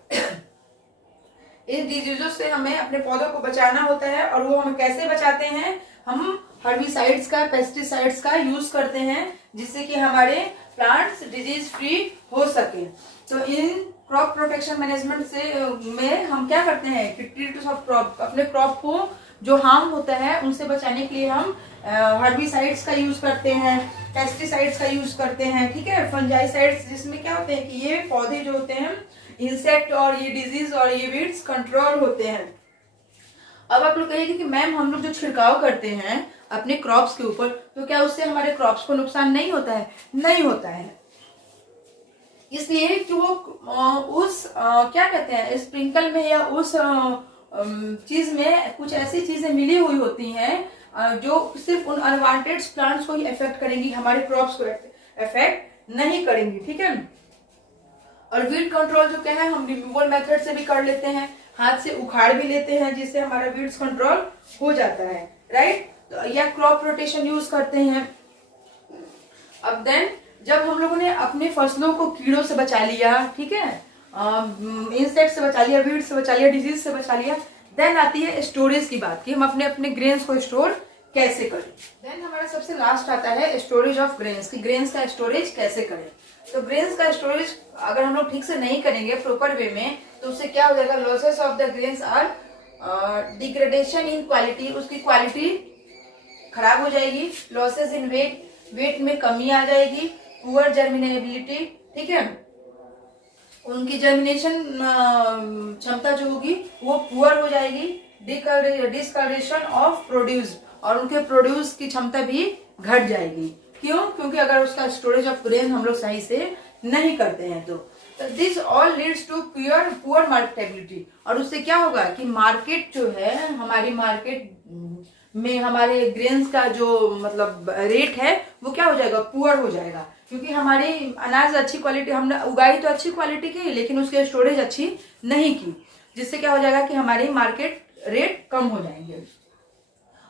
इन डिजीजों से हमें अपने पौधों को बचाना होता है। और वो हम कैसे बचाते हैं, हम हर्बिसाइड्स का, पेस्टिसाइड्स का यूज करते हैं, जिससे कि हमारे प्लांट्स डिजीज फ्री हो सके। तो इन क्रॉप प्रोटेक्शन मैनेजमेंट से में हम क्या करते हैं कि ट्रीट ऑफ क्रॉप, अपने क्रॉप को जो हार्म होता है उनसे बचाने के लिए हम हर्बिसाइड्स का यूज करते हैं, पेस्टिसाइड्स का यूज करते हैं। ठीक है, फंजाइसाइड्स, जिसमें क्या होते हैं कि ये पौधे जो होते हैं, इंसेक्ट और ये डिजीज और ये वीड्स कंट्रोल होते हैं। अब आप लोग कहिएगा कि मैम हम लोग जो छिड़काव करते हैं अपने क्रॉप्स के ऊपर, तो क्या उससे हमारे क्रॉप्स को नुकसान नहीं होता है? नहीं होता है, इसलिए कि वो उस क्या कहते हैं, स्प्रिंकल में या उस चीज में कुछ ऐसी चीजें मिली हुई होती हैं जो सिर्फ उन अनवांटेड प्लांट्स को ही इफेक्ट करेंगी, हमारे क्रॉप्स को इफेक्ट नहीं करेंगी। ठीक है, और वीड कंट्रोल जो क्या है, हम रिमूवल मेथड से भी कर लेते हैं, हाथ से उखाड़ भी लेते हैं, जिससे हमारा वीड्स कंट्रोल हो जाता है। राइट, तो या क्रॉप रोटेशन यूज करते हैं। अब देन जब हम लोगों ने अपने फसलों को कीड़ों से बचा लिया, ठीक है, इंसेक्ट से बचा लिया, वीड से बचा लिया, डिजीज से बचा लिया, देन आती है स्टोरेज की बात कि हम अपने अपने ग्रेन्स को स्टोर कैसे करें। देन हमारा सबसे लास्ट आता है स्टोरेज ऑफ ग्रेन्स कि ग्रेन्स का स्टोरेज कैसे करें। तो ग्रेन्स का स्टोरेज अगर हम लोग ठीक से नहीं करेंगे प्रॉपर वे में तो उससे क्या हो जाएगा, losses of the grains or degradation in quality, उसकी क्वालिटी खराब हो जाएगी, लॉसेस इन वेट, वेट में कमी आ जाएगी, पुअर जर्मिनेबिलिटी, ठीक है, उनकी जर्मिनेशन क्षमता जो होगी वो पुअर हो जाएगी, डिस्कलरेशन ऑफ प्रोड्यूस, और उनके प्रोड्यूस की क्षमता भी घट जाएगी। क्यों? क्योंकि अगर उसका स्टोरेज ऑफ ग्रेन हम लोग सही से नहीं करते हैं तो this all leads to poor marketability, और उससे क्या होगा कि मार्केट जो है, हमारी मार्केट में हमारे ग्रेन्स का जो मतलब रेट है वो क्या हो जाएगा, पुअर हो जाएगा, क्योंकि हमारी अनाज अच्छी क्वालिटी हमने उगाई तो अच्छी क्वालिटी की लेकिन उसकी स्टोरेज अच्छी नहीं की, जिससे क्या हो जाएगा कि हमारी मार्केट रेट कम हो जाएंगे।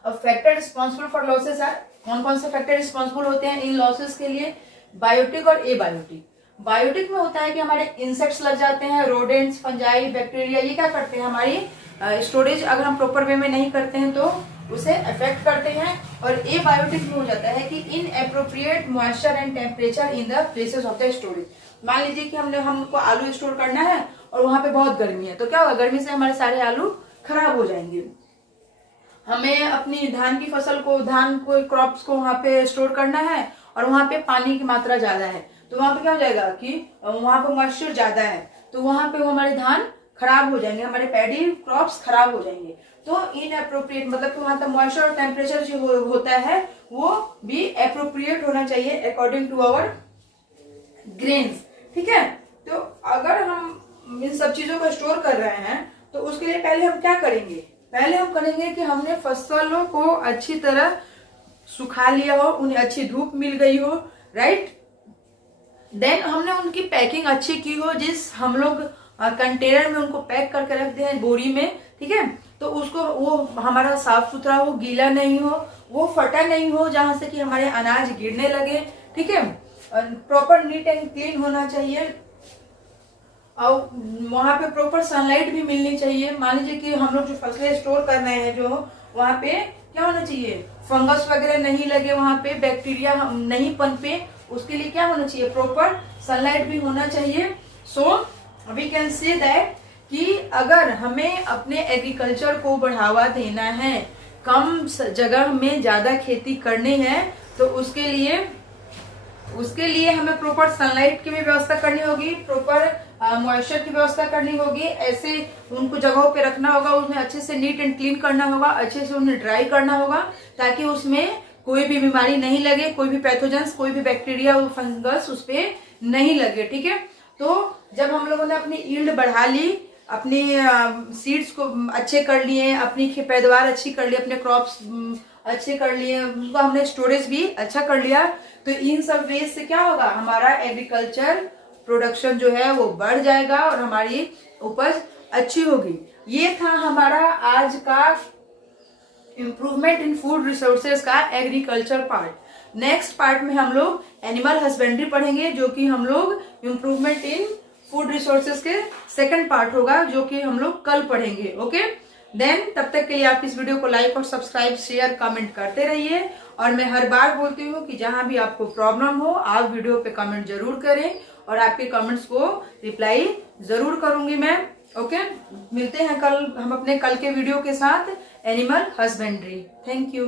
अब factor responsible for losses are, कौन कौन से फैक्टर रिस्पॉन्सिबल होते हैं इन लॉसेस के लिए, बायोटिक और एबायोटिक। बायोटिक में होता है कि हमारे इंसेक्ट्स लग जाते हैं, रोडेंट्स, फंजाई, बैक्टीरिया, ये क्या करते हैं, हमारी स्टोरेज अगर हम प्रॉपर वे में नहीं करते हैं तो उसे अफेक्ट करते हैं। और एबायोटिक में हो जाता है कि इन appropriate moisture and temperature in the places of the storage. मान लीजिए कि हमको आलू स्टोर करना है और वहां पे बहुत गर्मी है, तो क्या होगा, गर्मी से हमारे सारे आलू खराब हो जाएंगे। हमें अपनी धान की फसल को, धान को, क्रॉप्स को वहां पे स्टोर करना है और वहां पे पानी की मात्रा ज्यादा है, तो वहां पे क्या हो जाएगा कि वहां पे मॉइस्चर ज्यादा है, तो वहां पे वो हमारे धान खराब हो जाएंगे, हमारे पैडी क्रॉप्स खराब हो जाएंगे। तो इन अप्रोप्रिएट मतलब कि वहां तक मॉइस्चर और टेम्परेचर जो होता है वो भी अप्रोप्रिएट होना चाहिए अकॉर्डिंग टू आवर ग्रेन्स, ठीक है। तो अगर हम इन सब चीजों को स्टोर कर रहे हैं तो उसके लिए पहले हम क्या करेंगे, पहले हम करेंगे कि हमने फसलों को अच्छी तरह सुखा लिया हो, उन्हें अच्छी धूप मिल गई हो, राइट। देन हमने उनकी पैकिंग अच्छी की हो, जिस हम लोग कंटेनर में उनको पैक करके रखते हैं बोरी में, ठीक है, तो उसको वो हमारा साफ सुथरा हो, गीला नहीं हो, वो फटा नहीं हो जहां से कि हमारे अनाज गिरने लगे, ठीक है, प्रॉपर नीट एंड क्लीन होना चाहिए, और वहां पे प्रॉपर सनलाइट भी मिलनी चाहिए। मान लीजिए कि हम लोग जो फसलें स्टोर कर रहे हैं, जो वहां पे क्या होना चाहिए, फंगस वगैरह नहीं लगे, वहां पे बैक्टीरिया नहीं पनपे, उसके लिए क्या होना चाहिए, प्रॉपर सनलाइट भी होना चाहिए। So we can say that कि अगर हमें अपने एग्रीकल्चर को बढ़ावा देना है, कम जगह में ज्यादा खेती करनी है, तो उसके लिए हमें प्रॉपर सनलाइट की भी व्यवस्था करनी होगी, प्रॉपर मॉइस्चर की व्यवस्था करनी होगी, ऐसे उनको जगहों पे रखना होगा, उसमें अच्छे से नीट एंड क्लीन करना होगा, अच्छे से उन्हें ड्राई करना होगा, ताकि उसमें कोई भी बीमारी नहीं लगे, कोई भी पैथोजेंस, कोई भी बैक्टीरिया, फंगस उस पे नहीं लगे, ठीक है। तो जब हम लोगों ने अपनी यील्ड बढ़ा ली, अपनी सीड्स को अच्छे कर लिए, अपनी पैदावार अच्छी कर ली, अपने क्रॉप्स अच्छे कर लिए, उनको हमने स्टोरेज भी अच्छा कर लिया, तो इन सब वेज से क्या होगा, हमारा एग्रीकल्चर प्रोडक्शन जो है वो बढ़ जाएगा और हमारी उपज अच्छी होगी। ये था हमारा आज का इम्प्रूवमेंट इन फूड रिसोर्सेज का एग्रीकल्चर पार्ट। नेक्स्ट पार्ट में हम लोग एनिमल हस्बेंड्री पढ़ेंगे, जो कि हम लोग इम्प्रूवमेंट इन फूड रिसोर्सेज के सेकंड पार्ट होगा, जो कि हम लोग कल पढ़ेंगे। ओके, देन तब तक के लिए आप इस वीडियो को लाइक और सब्सक्राइब, शेयर, कमेंट करते रहिए। और मैं हर बार बोलती हूँ कि जहां भी आपको प्रॉब्लम हो आप वीडियो पे कमेंट जरूर करें, और आपके कमेंट्स को रिप्लाई जरूर करूंगी मैं। ओके, मिलते हैं कल हम अपने कल के वीडियो के साथ, एनिमल हस्बेंड्री। Thank you.